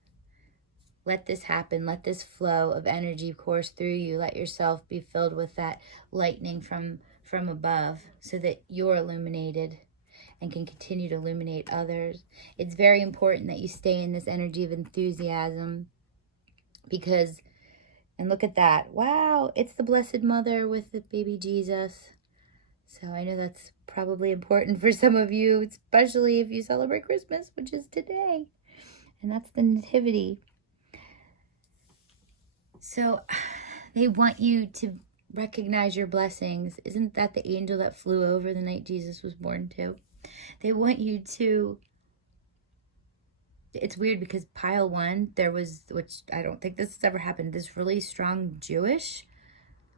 Let this happen. Let this flow of energy course through you. Let yourself be filled with that lightning from above so that you're illuminated and can continue to illuminate others. It's very important that you stay in this energy of enthusiasm because, and look at that. Wow, it's the Blessed Mother with the baby Jesus. So I know that's probably important for some of you, especially if you celebrate Christmas, which is today. And that's the Nativity. So they want you to recognize your blessings. Isn't that the angel that flew over the night Jesus was born too? They want you to, it's weird because pile one, there was, which I don't think this has ever happened, this really strong Jewish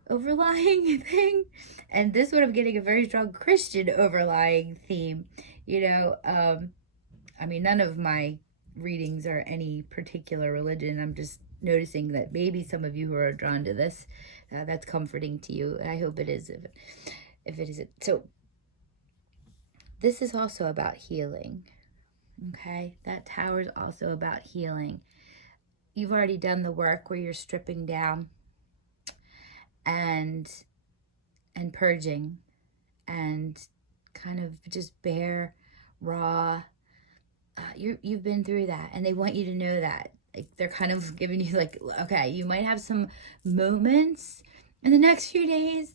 overlying thing. And this one I'm getting a very strong Christian overlying theme. You know, I mean, none of my readings are any particular religion. I'm just noticing that maybe some of you who are drawn to this, that's comforting to you. I hope it is, if it isn't. So this is also about healing, okay? That Tower is also about healing. You've already done the work where you're stripping down and purging and kind of just bare, raw. You've been through that, and they want you to know that. Like, they're kind of giving you, like, okay, you might have some moments in the next few days,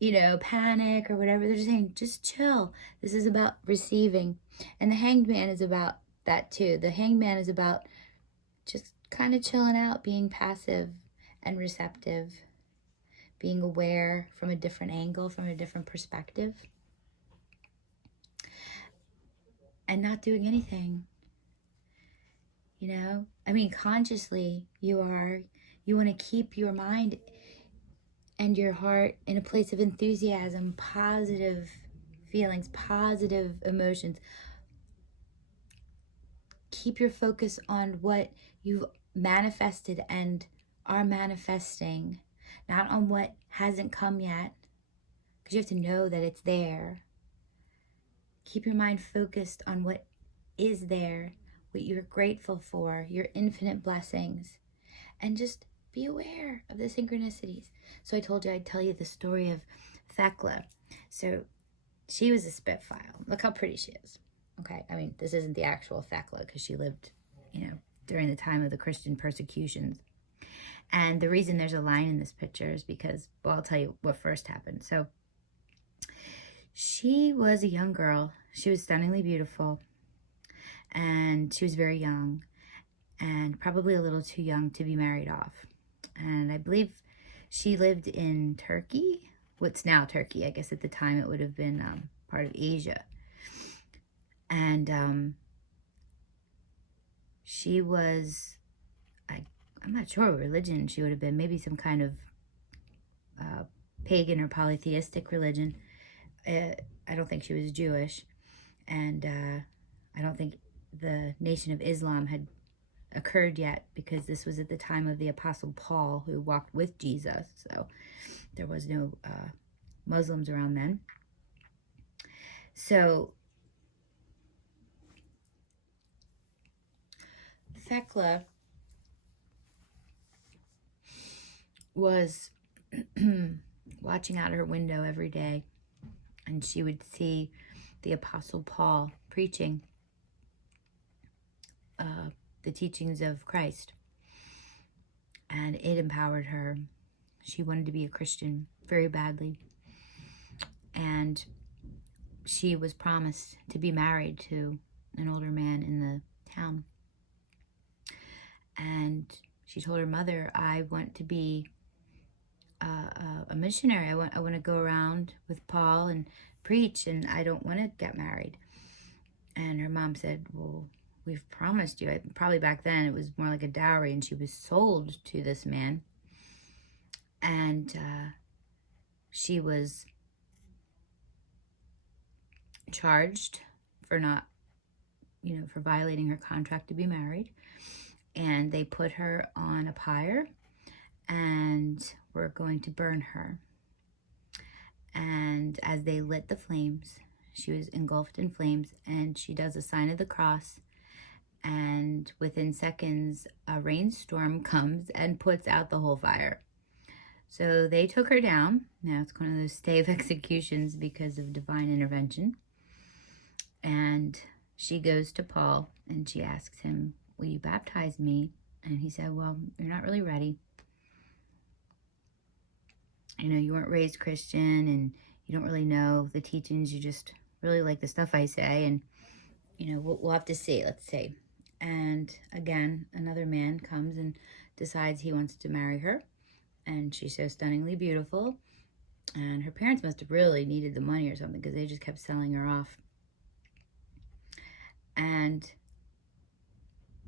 you know, panic or whatever. They're just saying, just chill. This is about receiving. And the Hanged Man is about that too. The Hanged Man is about just kind of chilling out, being passive and receptive, being aware from a different angle, from a different perspective, and not doing anything. You know, I mean, consciously you want to keep your mind and your heart in a place of enthusiasm, positive feelings, positive emotions, keep your focus on what you've manifested and are manifesting, not on what hasn't come yet, because you have to know that it's there. Keep your mind focused on what is there, what you're grateful for, your infinite blessings, and just be aware of the synchronicities. So I told you I'd tell you the story of Thecla. So she was a Spitfire. Look how pretty she is. Okay, I mean, this isn't the actual Thecla because she lived, during the time of the Christian persecutions. And the reason there's a line in this picture is because, well, I'll tell you what first happened. So she was a young girl. She was stunningly beautiful. And she was very young and probably a little too young to be married off. And I believe she lived in Turkey, what's now Turkey. I guess at the time it would have been part of Asia. And she was, I'm not sure what religion she would have been, maybe some kind of pagan or polytheistic religion. I don't think she was Jewish. And I don't think the Nation of Islam had occurred yet, because this was at the time of the Apostle Paul, who walked with Jesus. So there was no Muslims around then. So Thecla was watching out her window every day, and she would see the Apostle Paul preaching the teachings of Christ, and it empowered her. She wanted to be a Christian very badly, and she was promised to be married to an older man in the town. And she told her mother, I want to be a missionary. I want to go around with Paul and preach, and I don't want to get married. And her mom said, well, we've promised you. Probably back then it was more like a dowry, and she was sold to this man. And she was charged for not, for violating her contract to be married. And they put her on a pyre and were going to burn her. And as they lit the flames, she was engulfed in flames, and she does a sign of the cross. And within seconds, a rainstorm comes and puts out the whole fire. So they took her down. Now it's one of those stay of executions because of divine intervention. And she goes to Paul and she asks him, will you baptize me? And he said, well, you're not really ready. You weren't raised Christian, and you don't really know the teachings. You just really like the stuff I say. And, we'll have to see. Let's see. And again, another man comes and decides he wants to marry her. And she's so stunningly beautiful. And her parents must have really needed the money or something, because they just kept selling her off. And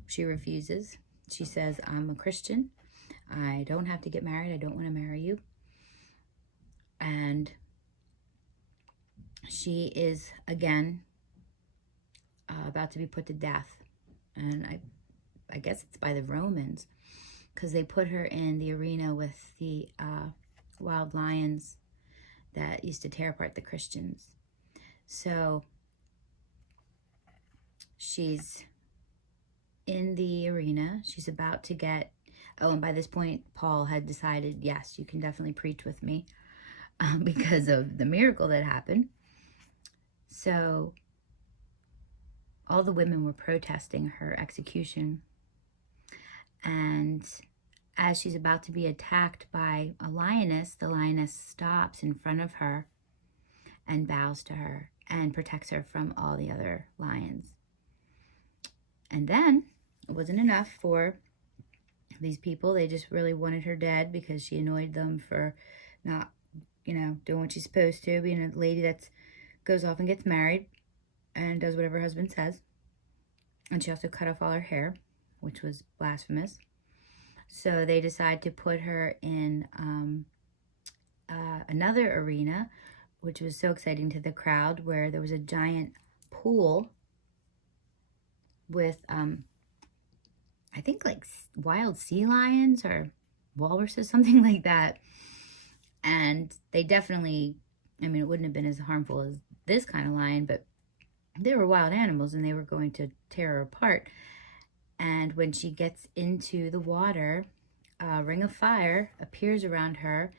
she refuses. She says, I'm a Christian. I don't have to get married. I don't want to marry you. And she is, again, about to be put to death. And I guess it's by the Romans, because they put her in the arena with the wild lions that used to tear apart the Christians. So she's in the arena. She's about to get, and by this point, Paul had decided, yes, you can definitely preach with me, because of the miracle that happened. So all the women were protesting her execution. And as she's about to be attacked by a lioness, the lioness stops in front of her and bows to her and protects her from all the other lions. And then it wasn't enough for these people. They just really wanted her dead because she annoyed them for not, doing what she's supposed to, being a lady that goes off and gets married and does whatever her husband says. And she also cut off all her hair, which was blasphemous. So they decide to put her in another arena, which was so exciting to the crowd, where there was a giant pool with I think like wild sea lions or walruses, something like that. And they definitely, I mean, it wouldn't have been as harmful as this kind of lion, but they were wild animals and they were going to tear her apart. And when she gets into the water, a ring of fire appears around her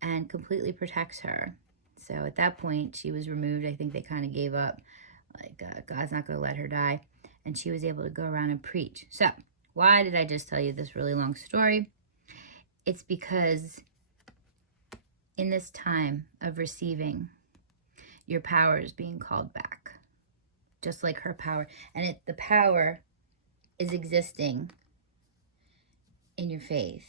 and completely protects her. So at that point, she was removed. I think they kind of gave up, like, God's not going to let her die. And she was able to go around and preach. So why did I just tell you this really long story? It's because in this time of receiving, your power is being called back, just like her power. And the power is existing in your faith.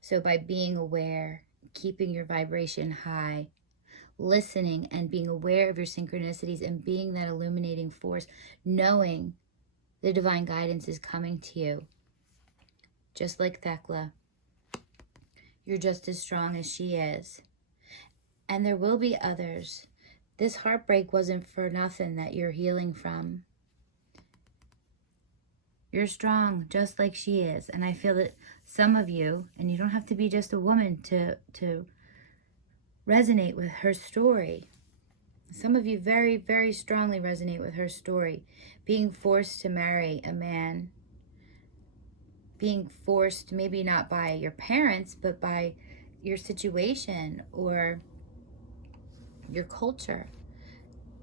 So by being aware, keeping your vibration high, listening and being aware of your synchronicities and being that illuminating force, knowing the divine guidance is coming to you, just like Thecla, you're just as strong as she is. And there will be others. This heartbreak wasn't for nothing that you're healing from. You're strong, just like she is. And I feel that some of you, and you don't have to be just a woman to resonate with her story. Some of you very, very strongly resonate with her story. Being forced to marry a man. Being forced, maybe not by your parents, but by your situation or your culture,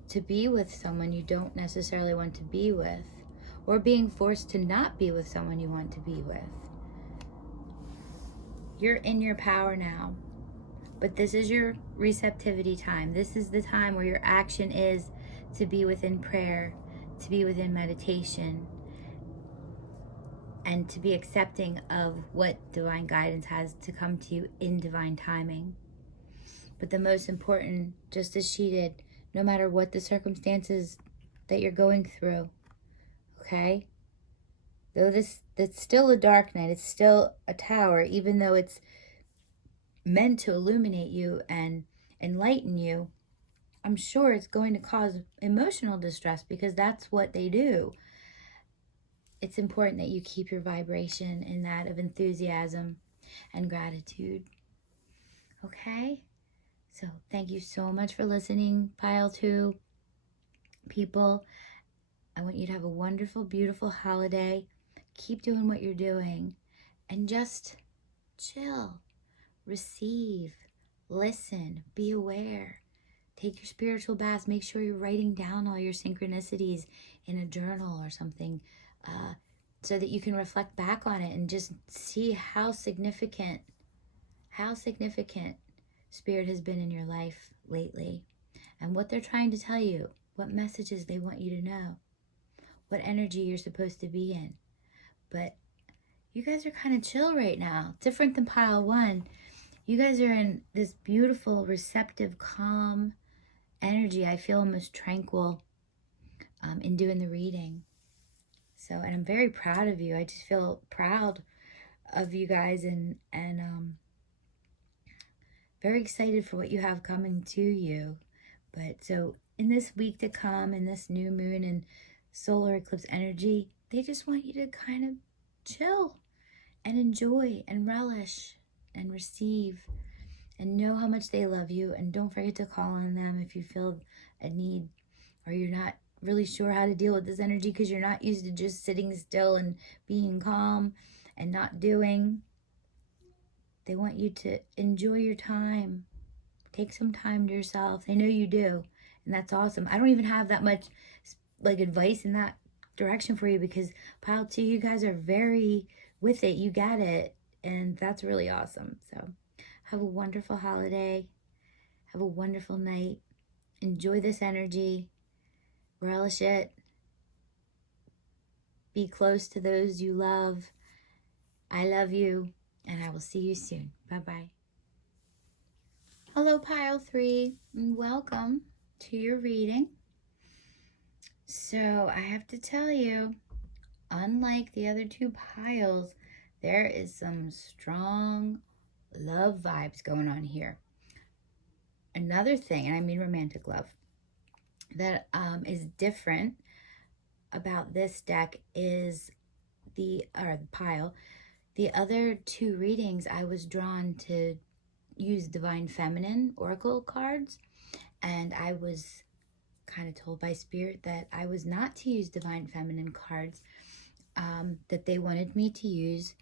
to be with someone you don't necessarily want to be with. Or being forced to not be with someone you want to be with. You're in your power now. But this is your receptivity time. This is the time where your action is to be within prayer, to be within meditation, and to be accepting of what divine guidance has to come to you in divine timing. But the most important, just as she did, no matter what the circumstances that you're going through, okay? Though it's still a dark night, it's still a tower, even though it's meant to illuminate you and enlighten you, I'm sure it's going to cause emotional distress because that's what they do. It's important that you keep your vibration in that of enthusiasm and gratitude. Okay? So thank you so much for listening, Pile 2 people. I want you to have a wonderful, beautiful holiday. Keep doing what you're doing and just chill, receive, listen, be aware. Take your spiritual baths. Make sure you're writing down all your synchronicities in a journal or something so that you can reflect back on it and just see how significant Spirit has been in your life lately and what they're trying to tell you, what messages they want you to know, what energy you're supposed to be in. But you guys are kind of chill right now, different than Pile 1. You guys are in this beautiful, receptive, calm energy. I feel almost tranquil in doing the reading. So, and I'm very proud of you. I just feel proud of you guys and very excited for what you have coming to you. But so in this week to come, in this new moon and solar eclipse energy, they just want you to kind of chill and enjoy and relish and receive and know how much they love you. And don't forget to call on them if you feel a need or you're not really sure how to deal with this energy because you're not used to just sitting still and being calm and not doing. They want you to enjoy your time. Take some time to yourself. They know you do, and that's awesome. I don't even have that much like advice in that direction for you because Pile 2, you guys are very with it. You get it, and that's really awesome. So have a wonderful holiday. Have a wonderful night. Enjoy this energy. Relish it. Be close to those you love. I love you, and I will see you soon. Bye-bye. Hello, Pile 3, and welcome to your reading. So I have to tell you, unlike the other 2 piles, there is some strong love vibes going on here. Another thing, and I mean romantic love, that is different about this deck is the pile. The other two readings, I was drawn to use Divine Feminine Oracle cards, and I was kind of told by Spirit that I was not to use Divine Feminine cards, that they wanted me to use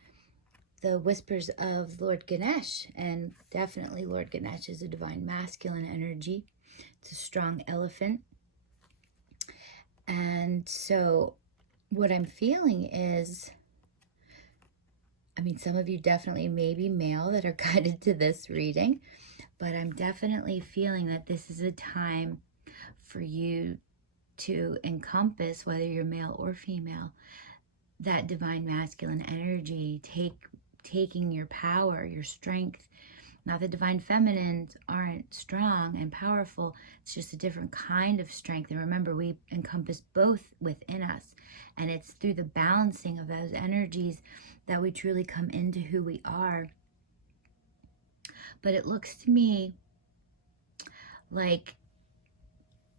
the Whispers of Lord Ganesh. And definitely Lord Ganesh is a divine masculine energy. It's a strong elephant. And so what I'm feeling is, I mean, some of you definitely may be male that are guided to this reading, but I'm definitely feeling that this is a time for you to encompass, whether you're male or female, that divine masculine energy, taking your power, your strength. Not that divine feminines aren't strong and powerful, it's just a different kind of strength. And remember, we encompass both within us, and it's through the balancing of those energies that we truly come into who we are. But it looks to me like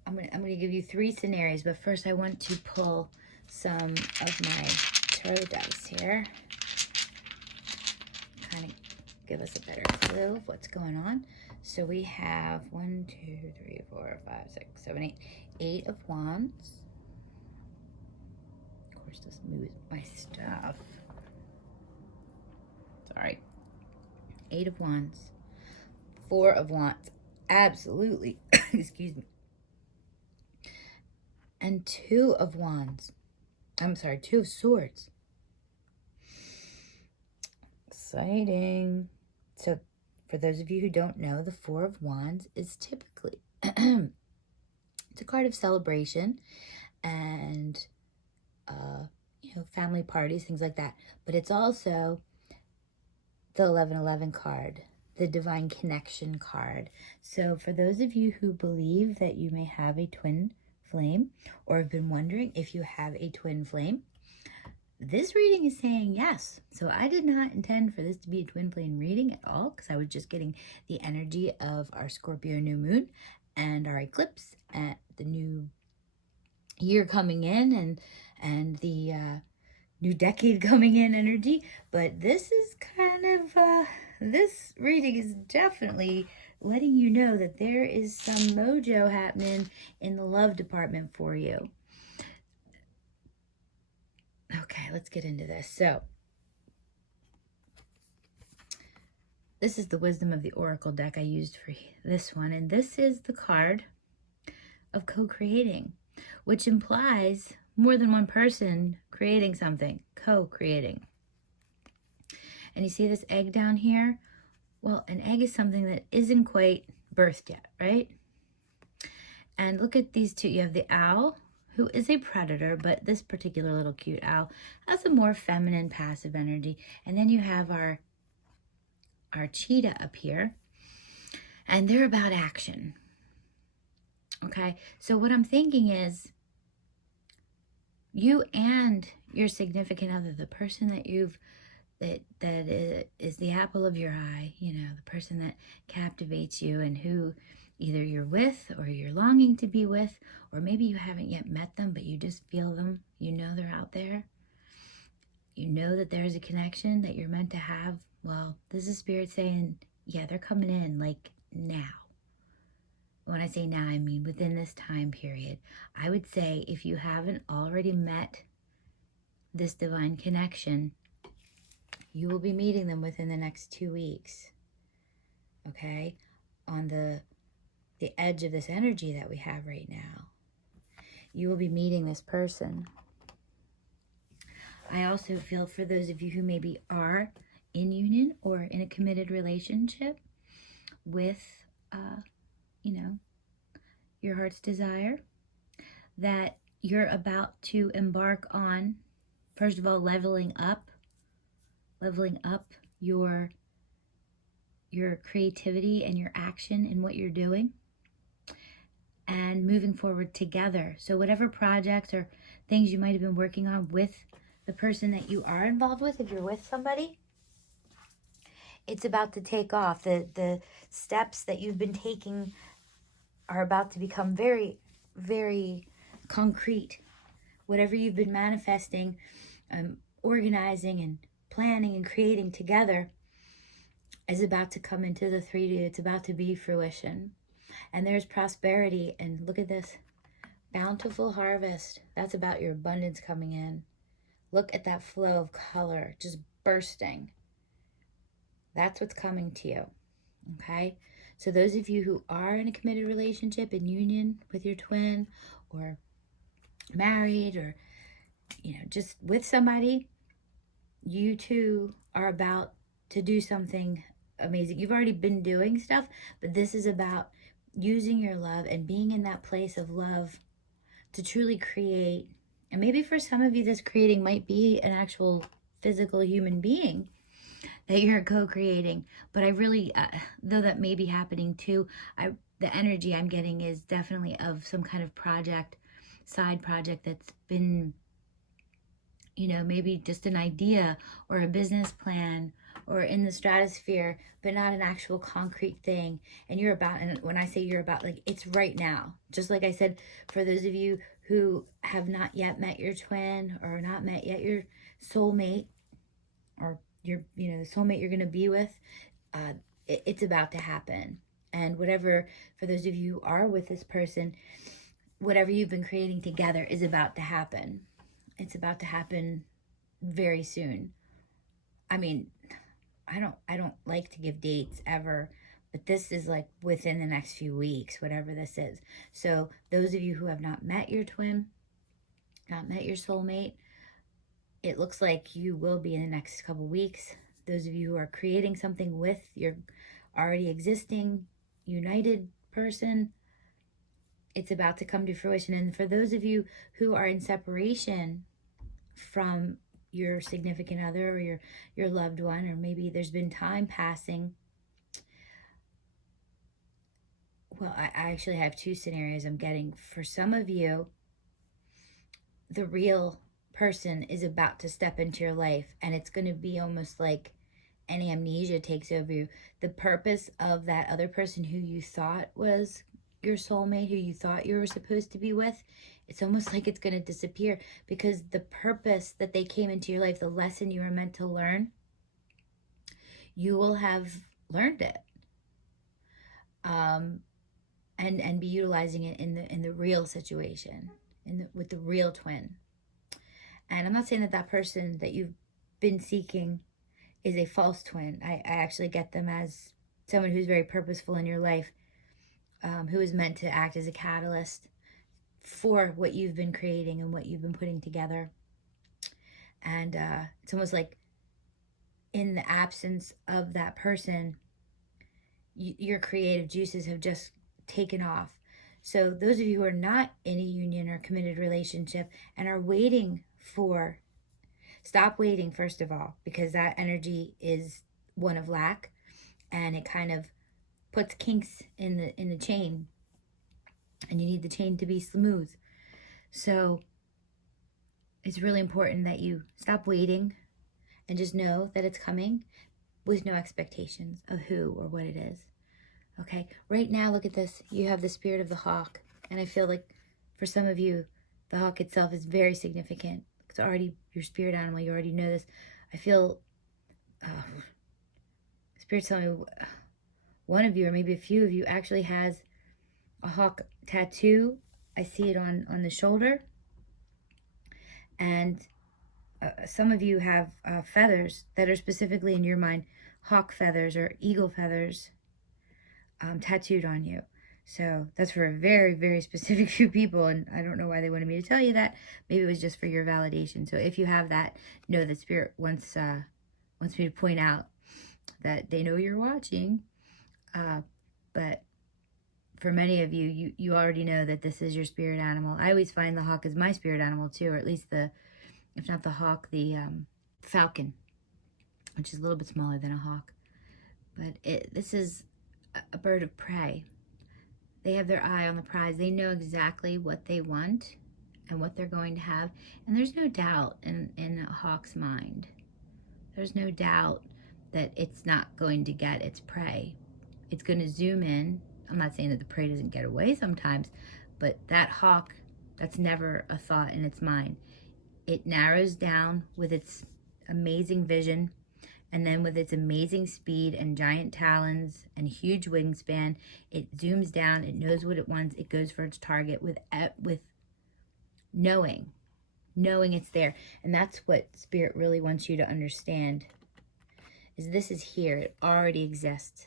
I'm gonna give you 3 scenarios, but first I want to pull some of my tarot dice here. Kind of give us a better clue of what's going on. So we have 1, 2, 3, 4, 5, 6, 7, 8. 8 of Wands. Of course, this moves my stuff. Sorry. 8 of Wands. 4 of Wands. Absolutely. Excuse me. And 2 of Wands. I'm sorry, 2 of Swords. Exciting. So for those of you who don't know, the 4 of Wands is typically it's a card of celebration and family parties, things like that. But it's also the 1111 card, the divine connection card. So for those of you who believe that you may have a twin flame, or have been wondering if you have a twin flame, this reading is saying yes. So I did not intend for this to be a twin flame reading at all, because I was just getting the energy of our Scorpio new moon and our eclipse at the new year coming in, and the new decade coming in energy. But this is kind of this reading is definitely letting you know that there is some mojo happening in the love department for you. Okay, let's get into this. So this is the Wisdom of the Oracle deck I used for this one, and this is the card of co-creating, which implies more than one person creating something, co-creating. And you see this egg down here? Well, an egg is something that isn't quite birthed yet, right? And look at these two. You have the owl, who is a predator, but this particular little cute owl has a more feminine, passive energy. And then you have our cheetah up here, and they're about action. Okay, so what I'm thinking is, you and your significant other, the person that that is the apple of your eye, the person that captivates you and who either you're with or you're longing to be with, or maybe you haven't yet met them, but you just feel them. You know they're out there. You know that there's a connection that you're meant to have. Well, this is Spirit saying, yeah, they're coming in like now. When I say now, I mean within this time period. I would say if you haven't already met this divine connection, you will be meeting them within the next 2 weeks. Okay? On the edge of this energy that we have right now. You will be meeting this person. I also feel for those of you who maybe are in union or in a committed relationship with, your heart's desire, that you're about to embark on, first of all, leveling up your creativity and your action in what you're doing, and moving forward together. So whatever projects or things you might have been working on with the person that you are involved with, if you're with somebody, it's about to take off. The steps that you've been taking are about to become very, very concrete. Whatever you've been manifesting organizing and planning and creating together is about to come into the 3D. It's about to be fruition. And there's prosperity. And look at this. Bountiful harvest. That's about your abundance coming in. Look at that flow of color just bursting. That's what's coming to you. Okay? So those of you who are in a committed relationship, in union with your twin, or married, or just with somebody, you two are about to do something amazing. You've already been doing stuff, but this is about using your love and being in that place of love to truly create. And maybe for some of you, this creating might be an actual physical human being that you're co-creating. But I really, though that may be happening too, the energy I'm getting is definitely of some kind of project, side project that's been, maybe just an idea or a business plan or in the stratosphere, but not an actual concrete thing. And you're about, and when I say you're about, like, it's right now. Just like I said, for those of you who have not yet met your twin, or not met yet your soulmate, or the soulmate you're going to be with, it's about to happen. And whatever, for those of you who are with this person, whatever you've been creating together is about to happen. It's about to happen very soon. I mean, I don't like to give dates ever, but this is like within the next few weeks, whatever this is. So those of you who have not met your twin, not met your soulmate, it looks like you will be in the next couple weeks. Those of you who are creating something with your already existing united person, it's about to come to fruition. And for those of you who are in separation from your significant other, or your loved one, or maybe there's been time passing, well, I actually have two scenarios I'm getting. For some of you, the real person is about to step into your life, and it's going to be almost like an amnesia takes over you. The purpose of that other person who you thought was your soulmate, who you thought you were supposed to be with, it's almost like it's going to disappear, because the purpose that they came into your life, the lesson you were meant to learn, you will have learned it, and be utilizing it in the real situation, with the real twin. And I'm not saying that person that you've been seeking is a false twin. I actually get them as someone who's very purposeful in your life, who is meant to act as a catalyst for what you've been creating and what you've been putting together. And it's almost like in the absence of that person, your creative juices have just taken off. So those of you who are not in a union or committed relationship and are waiting for, stop waiting, first of all, because that energy is one of lack, and it kind of puts kinks in the chain, and you need the chain to be smooth. So it's really important that you stop waiting and just know that it's coming, with no expectations of who or what it is. Okay, right now, look at this. You have the spirit of the hawk, and I feel like for some of you, the hawk itself is very significant. It's already your spirit animal. You already know this. I feel Spirit's telling me one of you, or maybe a few of you, actually has a hawk tattoo. I see it on the shoulder. And some of you have feathers that are specifically, in your mind, hawk feathers or eagle feathers tattooed on you. So that's for a very, very specific few people, and I don't know why they wanted me to tell you that. Maybe it was just for your validation. So if you have that, know that Spirit wants me to point out that they know you're watching. But for many of you, you already know that this is your spirit animal. I always find the hawk is my spirit animal too, or at least if not the hawk, the falcon, which is a little bit smaller than a hawk. But this is a bird of prey. They have their eye on the prize. They know exactly what they want and what they're going to have. And there's no doubt in a hawk's mind. There's no doubt that it's not going to get its prey. It's going to zoom in. I'm not saying that the prey doesn't get away sometimes, but that hawk, that's never a thought in its mind. It narrows down with its amazing vision, and then with its amazing speed and giant talons and huge wingspan, it zooms down, it knows what it wants, it goes for its target with knowing it's there. And that's what Spirit really wants you to understand, is this is here, it already exists.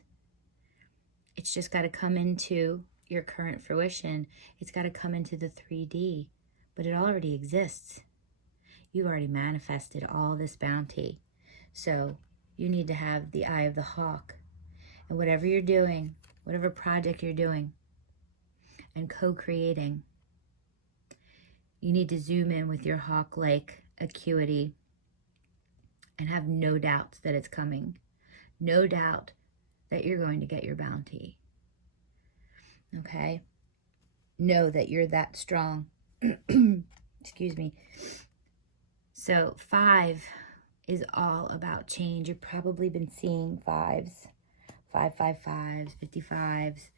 It's just got to come into your current fruition. It's got to come into the 3D, but it already exists. You already manifested all this bounty. So you need to have the eye of the hawk. And whatever you're doing, whatever project you're doing and co-creating, you need to zoom in with your hawk-like acuity and have no doubts that it's coming. No doubt that you're going to get your bounty. Okay? Know that you're that strong. Excuse me. So 5 is all about change. You've probably been seeing 5s, 555s, 55s,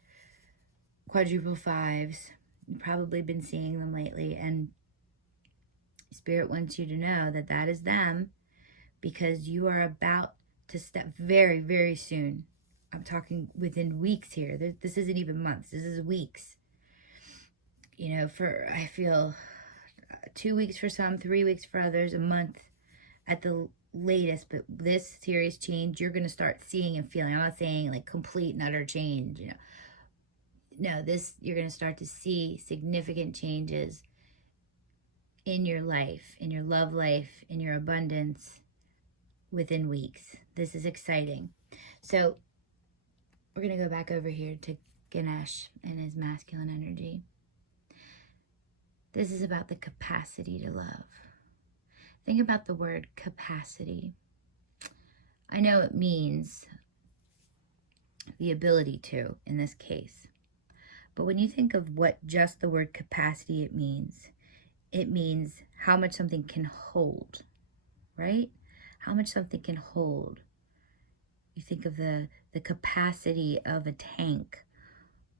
quadruple 5s. You've probably been seeing them lately, and Spirit wants you to know that that is them, because you are about to step very, very soon. I'm talking within weeks here. This isn't even months. This is weeks. You know, I feel 2 weeks for some, 3 weeks for others, a month at the latest. But this serious change, you're going to start seeing and feeling. I'm not saying like complete and utter change, you know. No, you're going to start to see significant changes in your life, in your love life, in your abundance within weeks. This is exciting. So we're going to go back over here to Ganesh and his masculine energy. This is about the capacity to love. Think about the word capacity. I know it means the ability to, in this case. But when you think of what just the word capacity it means how much something can hold, right? How much something can hold. You think of the capacity of a tank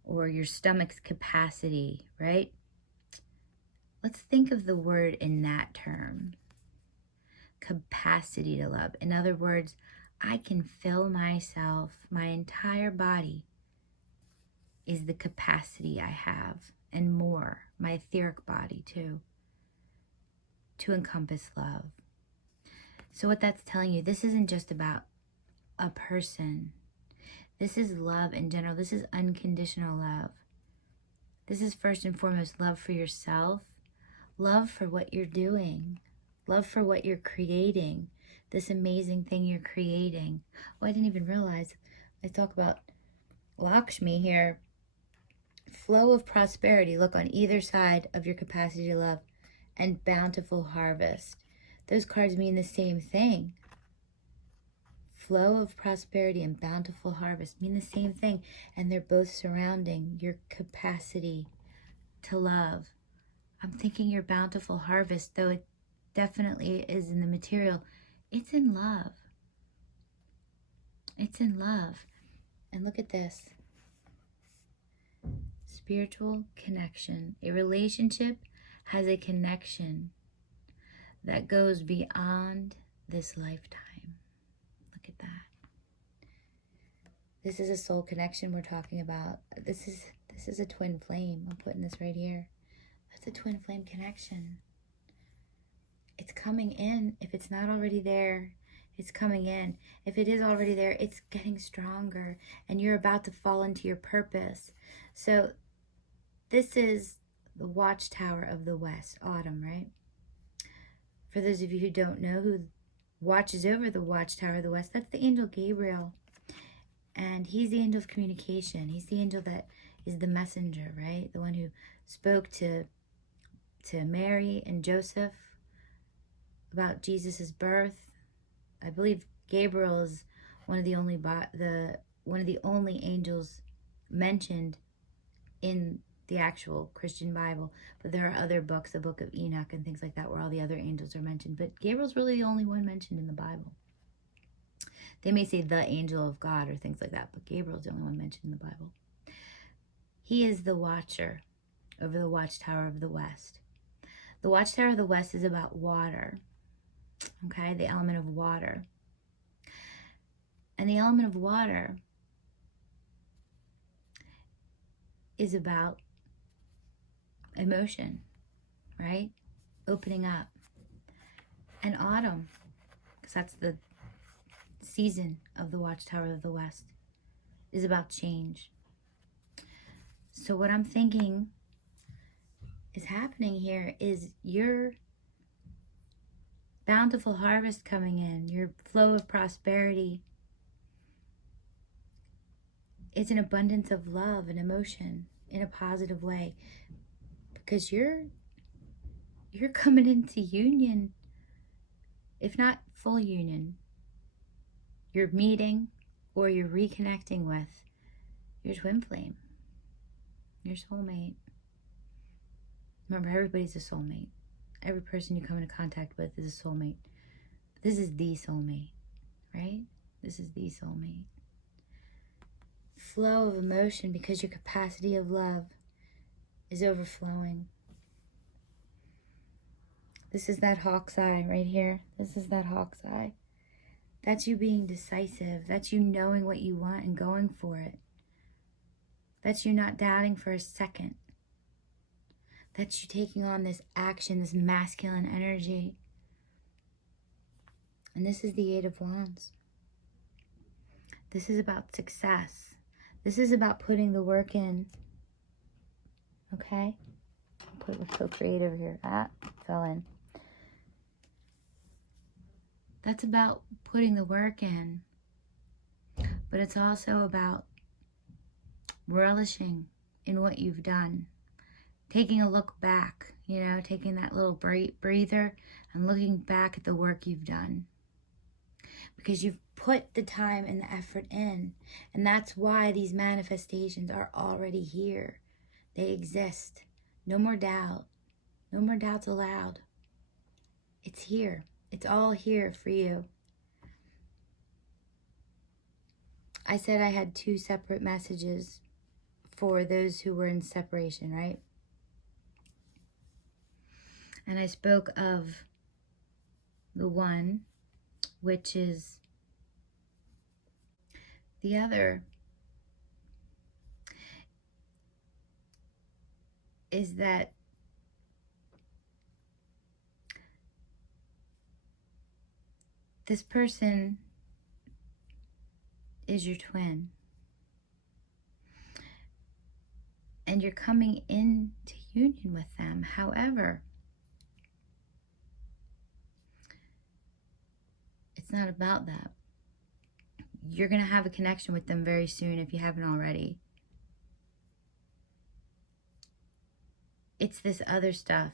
or your stomach's capacity, right? Let's think of the word in that term. Capacity to love. In other words, I can fill myself, my entire body is the capacity I have, and more, my etheric body too, to encompass love. So what that's telling you, this isn't just about a person. This is love in general. This is unconditional love. This is first and foremost love for yourself, love for what you're doing, love for what you're creating, this amazing thing you're creating. Oh, I didn't even realize I talk about Lakshmi here. Flow of prosperity, look on either side of your capacity to love, and bountiful harvest. Those cards mean the same thing. Flow of prosperity and bountiful harvest mean the same thing, and they're both surrounding your capacity to love. I'm thinking your bountiful harvest, though it definitely is in the material, it's in love. It's in love. And look at this. Spiritual connection. A relationship has a connection that goes beyond this lifetime. Look at that. This is a soul connection we're talking about. This is a twin flame. I'm putting this right here. That's a twin flame connection. It's coming in. If it's not already there, it's coming in. If it is already there, it's getting stronger, and you're about to fall into your purpose. So this is the watchtower of the West, autumn, right? For those of you who don't know who watches over the watchtower of the West, that's the angel Gabriel. And he's the angel of communication. He's the angel that is the messenger, right? The one who spoke to Mary and Joseph about Jesus's birth. I believe Gabriel is one of the only angels mentioned in the actual Christian Bible, but there are other books, the book of Enoch and things like that, where all the other angels are mentioned, but Gabriel's really the only one mentioned in the Bible. They may say the angel of God or things like that, but Gabriel's the only one mentioned in the Bible. He is the watcher over the watchtower of the West. The Watchtower of the West is about water, okay? The element of water. And the element of water is about emotion, right? Opening up. And autumn, because that's the season of the Watchtower of the West, is about change. So what I'm thinking is happening here is your bountiful harvest coming in, your flow of prosperity. It's an abundance of love and emotion in a positive way, because you're coming into union, if not full union. You're meeting or you're reconnecting with your twin flame, your soulmate. Remember, everybody's a soulmate. Every person you come into contact with is a soulmate. This is the soulmate, right? This is the soulmate. Flow of emotion, because your capacity of love is overflowing. This is that hawk's eye right here. This is that hawk's eye. That's you being decisive. That's you knowing what you want and going for it. That's you not doubting for a second. That's you taking on this action, this masculine energy. And this is the Eight of Wands. This is about success. This is about putting the work in. Okay? We're so creative here. Fell in. That's about putting the work in. But it's also about relishing in what you've done. Taking a look back, taking that little breather and looking back at the work you've done. Because you've put the time and the effort in. And that's why these manifestations are already here. They exist. No more doubt. No more doubts allowed. It's here. It's all here for you. I said I had 2 separate messages for those who were in separation, right? And I spoke of the one, which is the other, is that this person is your twin. And you're coming into union with them. However, it's not about that. You're going to have a connection with them very soon if you haven't already. It's this other stuff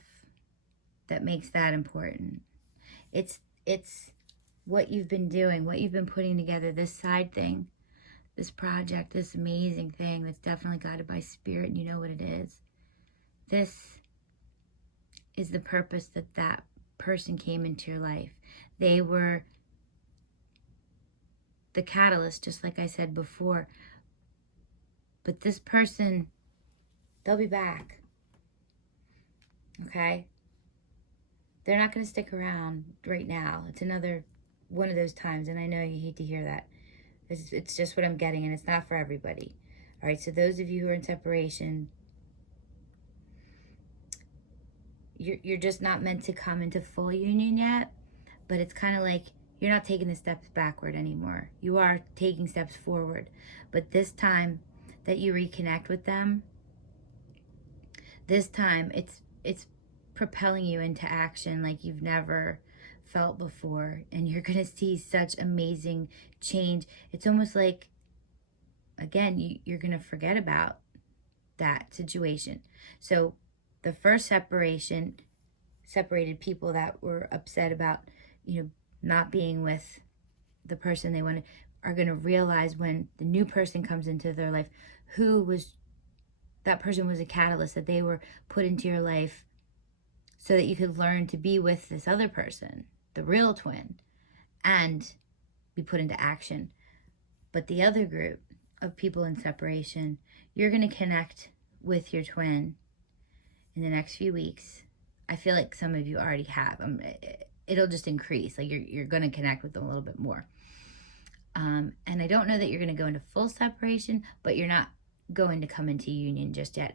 that makes that important. It's what you've been doing, what you've been putting together, this side thing, this project, this amazing thing that's definitely guided by spirit, and you know what it is. This is the purpose that person came into your life. They were the catalyst, just like I said before. But this person, they'll be back. Okay? They're not going to stick around right now. It's another one of those times, and I know you hate to hear that. It's just what I'm getting, and it's not for everybody. All right, so those of you who are in separation, you're just not meant to come into full union yet, but it's kind of like you're not taking the steps backward anymore. You are taking steps forward. But this time that you reconnect with them, this time it's propelling you into action like you've never felt before, and you're going to see such amazing change. It's almost like, again, you're going to forget about that situation. So the first separation separated people that were upset about, not being with the person they wanted, are going to realize when the new person comes into their life, that person was a catalyst, that they were put into your life so that you could learn to be with this other person, the real twin, and be put into action. But the other group of people in separation, you're going to connect with your twin in the next few weeks. I feel like some of you already have. It'll just increase. Like you're going to connect with them a little bit more. And I don't know that you're going to go into full separation, but you're not going to come into union just yet,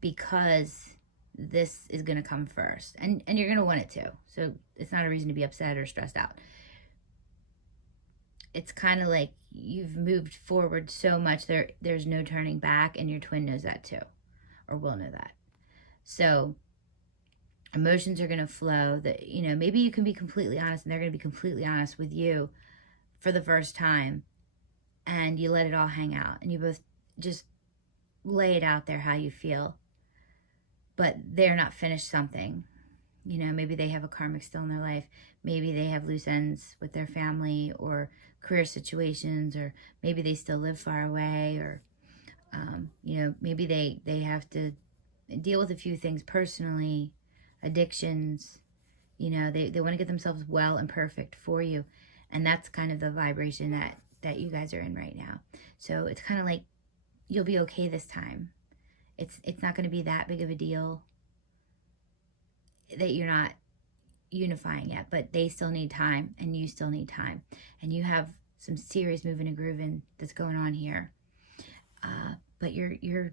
because this is going to come first, and you're going to want it to. So it's not a reason to be upset or stressed out. It's kind of like you've moved forward so much, there's no turning back, and your twin knows that too, or will know that. So emotions are going to flow. That, you know, maybe you can be completely honest, and they're going to be completely honest with you for the first time, and you let it all hang out, and you both just lay it out there how you feel. But they're not finished something. You know, maybe they have a karmic still in their life. Maybe they have loose ends with their family or career situations, or maybe they still live far away, or, you know, maybe they have to deal with a few things personally, addictions. You know, they want to get themselves well and perfect for you. And that's kind of the vibration that you guys are in right now. So it's kind of like you'll be okay this time. It's not going to be that big of a deal that you're not unifying yet, but they still need time, and you still need time, and you have some serious moving and grooving that's going on here. But you're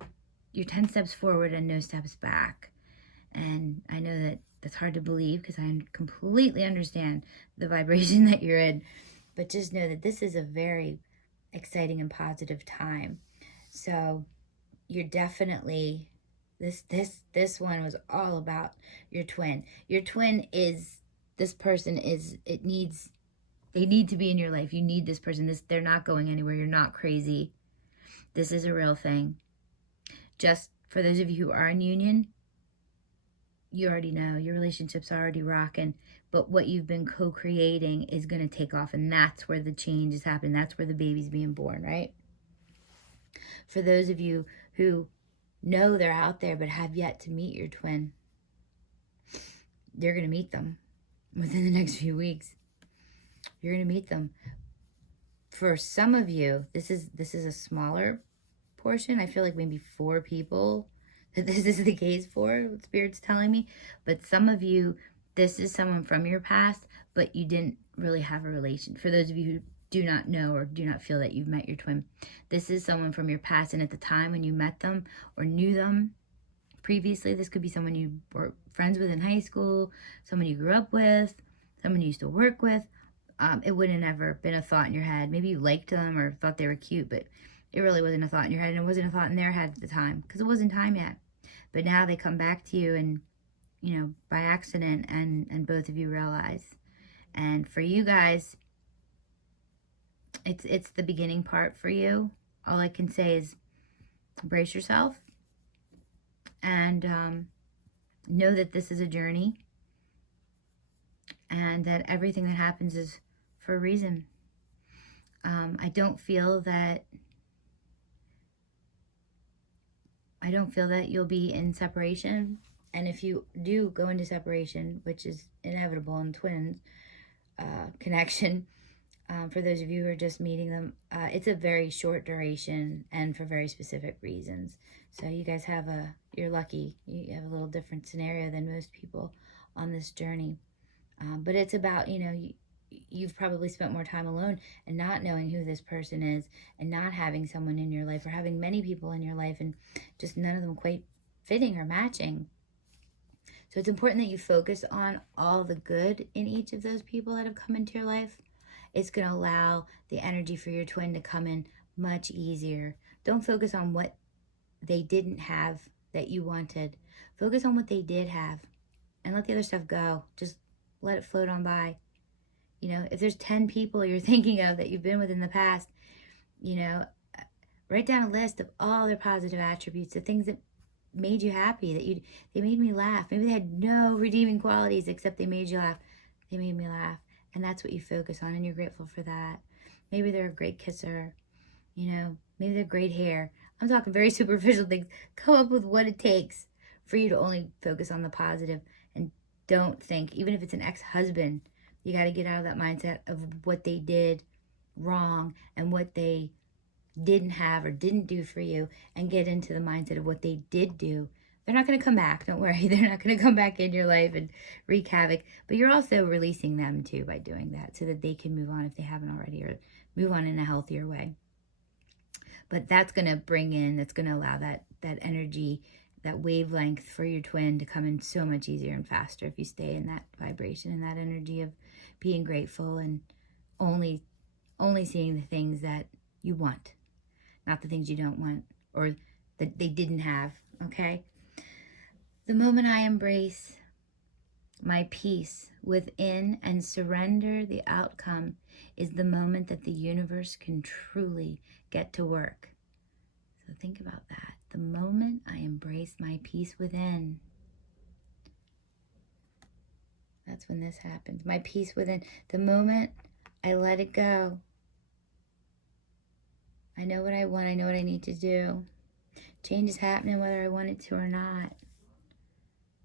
10 steps forward and no steps back, and I know that that's hard to believe, because I completely understand the vibration that you're in, but just know that this is a very exciting and positive time. So you're definitely, this one was all about your twin. Your twin is, this person is, they need to be in your life. You need this person. They're not going anywhere. You're not crazy. This is a real thing. Just for those of you who are in union, you already know your relationship's already rocking, but what you've been co-creating is going to take off, and that's where the change is happening. That's where the baby's being born, right? For those of you who know they're out there but have yet to meet your twin, you're going to meet them within the next few weeks. You're going to meet them. For some of you, this is a smaller portion. I feel like maybe 4 people that this is the case for, what Spirit's telling me. But some of you, this is someone from your past, but you didn't really have a relation. For those of you who do not know or do not feel that you've met your twin, this is someone from your past, and at the time when you met them or knew them previously, this could be someone you were friends with in high school, someone you grew up with, someone you used to work with. It wouldn't have ever been a thought in your head. Maybe you liked them or thought they were cute, but it really wasn't a thought in your head, and it wasn't a thought in their head at the time, because it wasn't time yet. But now they come back to you, and, you know, by accident, and both of you realize. And for you guys, it's the beginning part for you. All I can say is brace yourself, and know that this is a journey, and that everything that happens is for a reason. I don't feel that you'll be in separation. And if you do go into separation, which is inevitable in twins connection, for those of you who are just meeting them, it's a very short duration and for very specific reasons. So you guys you're lucky. You have a little different scenario than most people on this journey. But it's about, you know, you've probably spent more time alone and not knowing who this person is, and not having someone in your life, or having many people in your life and just none of them quite fitting or matching. So it's important that you focus on all the good in each of those people that have come into your life. It's going to allow the energy for your twin to come in much easier. Don't focus on what they didn't have that you wanted. Focus on what they did have, and let the other stuff go. Just let it float on by. You know, if there's 10 people you're thinking of that you've been with in the past, you know, write down a list of all their positive attributes, the things that made you happy, that they made me laugh. Maybe they had no redeeming qualities except they made you laugh. They made me laugh. And that's what you focus on, and you're grateful for that. Maybe they're a great kisser. You know, maybe they're great hair. I'm talking very superficial things. Come up with what it takes for you to only focus on the positive, and don't think, even if it's an ex-husband, you got to get out of that mindset of what they did wrong and what they didn't have or didn't do for you, and get into the mindset of what they did do They're not going to come back. Don't worry. They're not going to come back in your life and wreak havoc. But you're also releasing them too by doing that so that they can move on if they haven't already, or move on in a healthier way. But that's going to bring in, that's going to allow that energy, that wavelength for your twin to come in so much easier and faster if you stay in that vibration and that energy of being grateful and only seeing the things that you want, not the things you don't want or that they didn't have, okay? The moment I embrace my peace within and surrender the outcome is the moment that the universe can truly get to work. So think about that. The moment I embrace my peace within, that's when this happens. My peace within. The moment I let it go. I know what I want. I know what I need to do. Change is happening whether I want it to or not.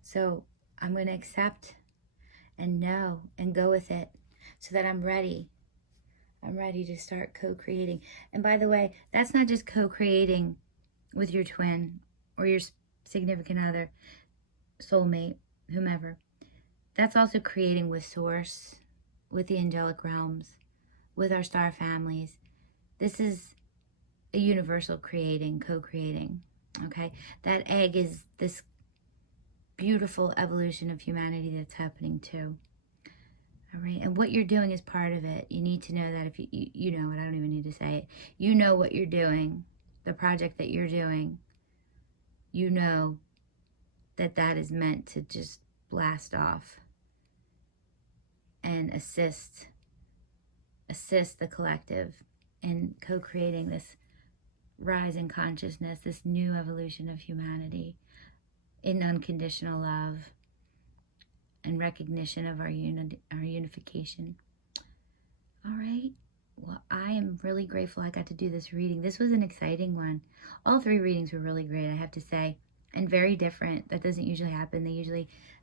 So I'm going to accept and know and go with it so that I'm ready. I'm ready to start co-creating. And by the way, that's not just co-creating with your twin or your significant other, soulmate, whomever. That's also creating with Source, with the angelic realms, with our star families. This is a universal creating, co-creating, okay? That egg is this beautiful evolution of humanity that's happening too. All right, and what you're doing is part of it. You need to know that. If you know it, I don't even need to say it. You know what you're doing, the project that you're doing. You know that is meant to just blast off and assist the collective in co-creating this rise in consciousness, this new evolution of humanity in unconditional love and recognition of our unification. All right. Well, I am really grateful I got to do this reading. This was an exciting one. All 3 readings were really great, I have to say, and very different. That doesn't usually happen.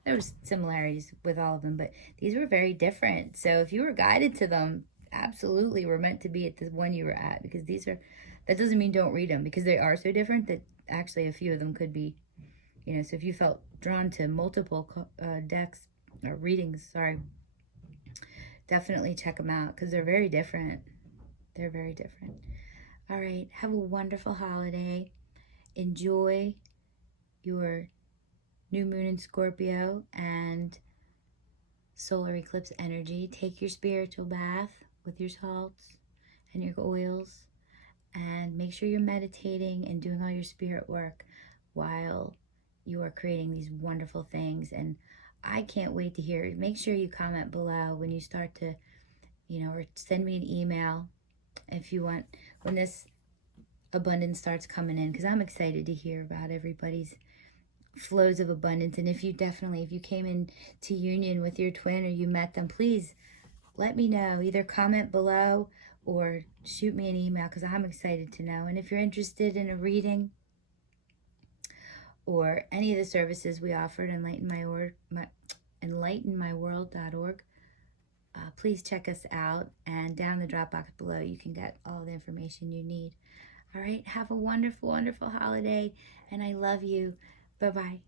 There was similarities with all of them, but these were very different. So if you were guided to them, absolutely were meant to be at the one you were at, because that doesn't mean don't read them, because they are so different that actually a few of them could be, so if you felt drawn to multiple decks or readings, definitely check them out because they're very different. They're very different. All right, have a wonderful holiday. Enjoy your new moon in Scorpio and solar eclipse energy. Take your spiritual bath with your salts and your oils, and make sure you're meditating and doing all your spirit work while you are creating these wonderful things. And I can't wait to hear. Make sure you comment below when you start to, or send me an email if you want, when this abundance starts coming in, because I'm excited to hear about everybody's flows of abundance. And if you came into union with your twin or you met them, please let me know. Either comment below or shoot me an email, because I'm excited to know. And if you're interested in a reading or any of the services we offer at enlightenmyworld.org, please check us out. And down in the drop box below, you can get all the information you need. All right, have a wonderful, wonderful holiday, and I love you. Bye-bye.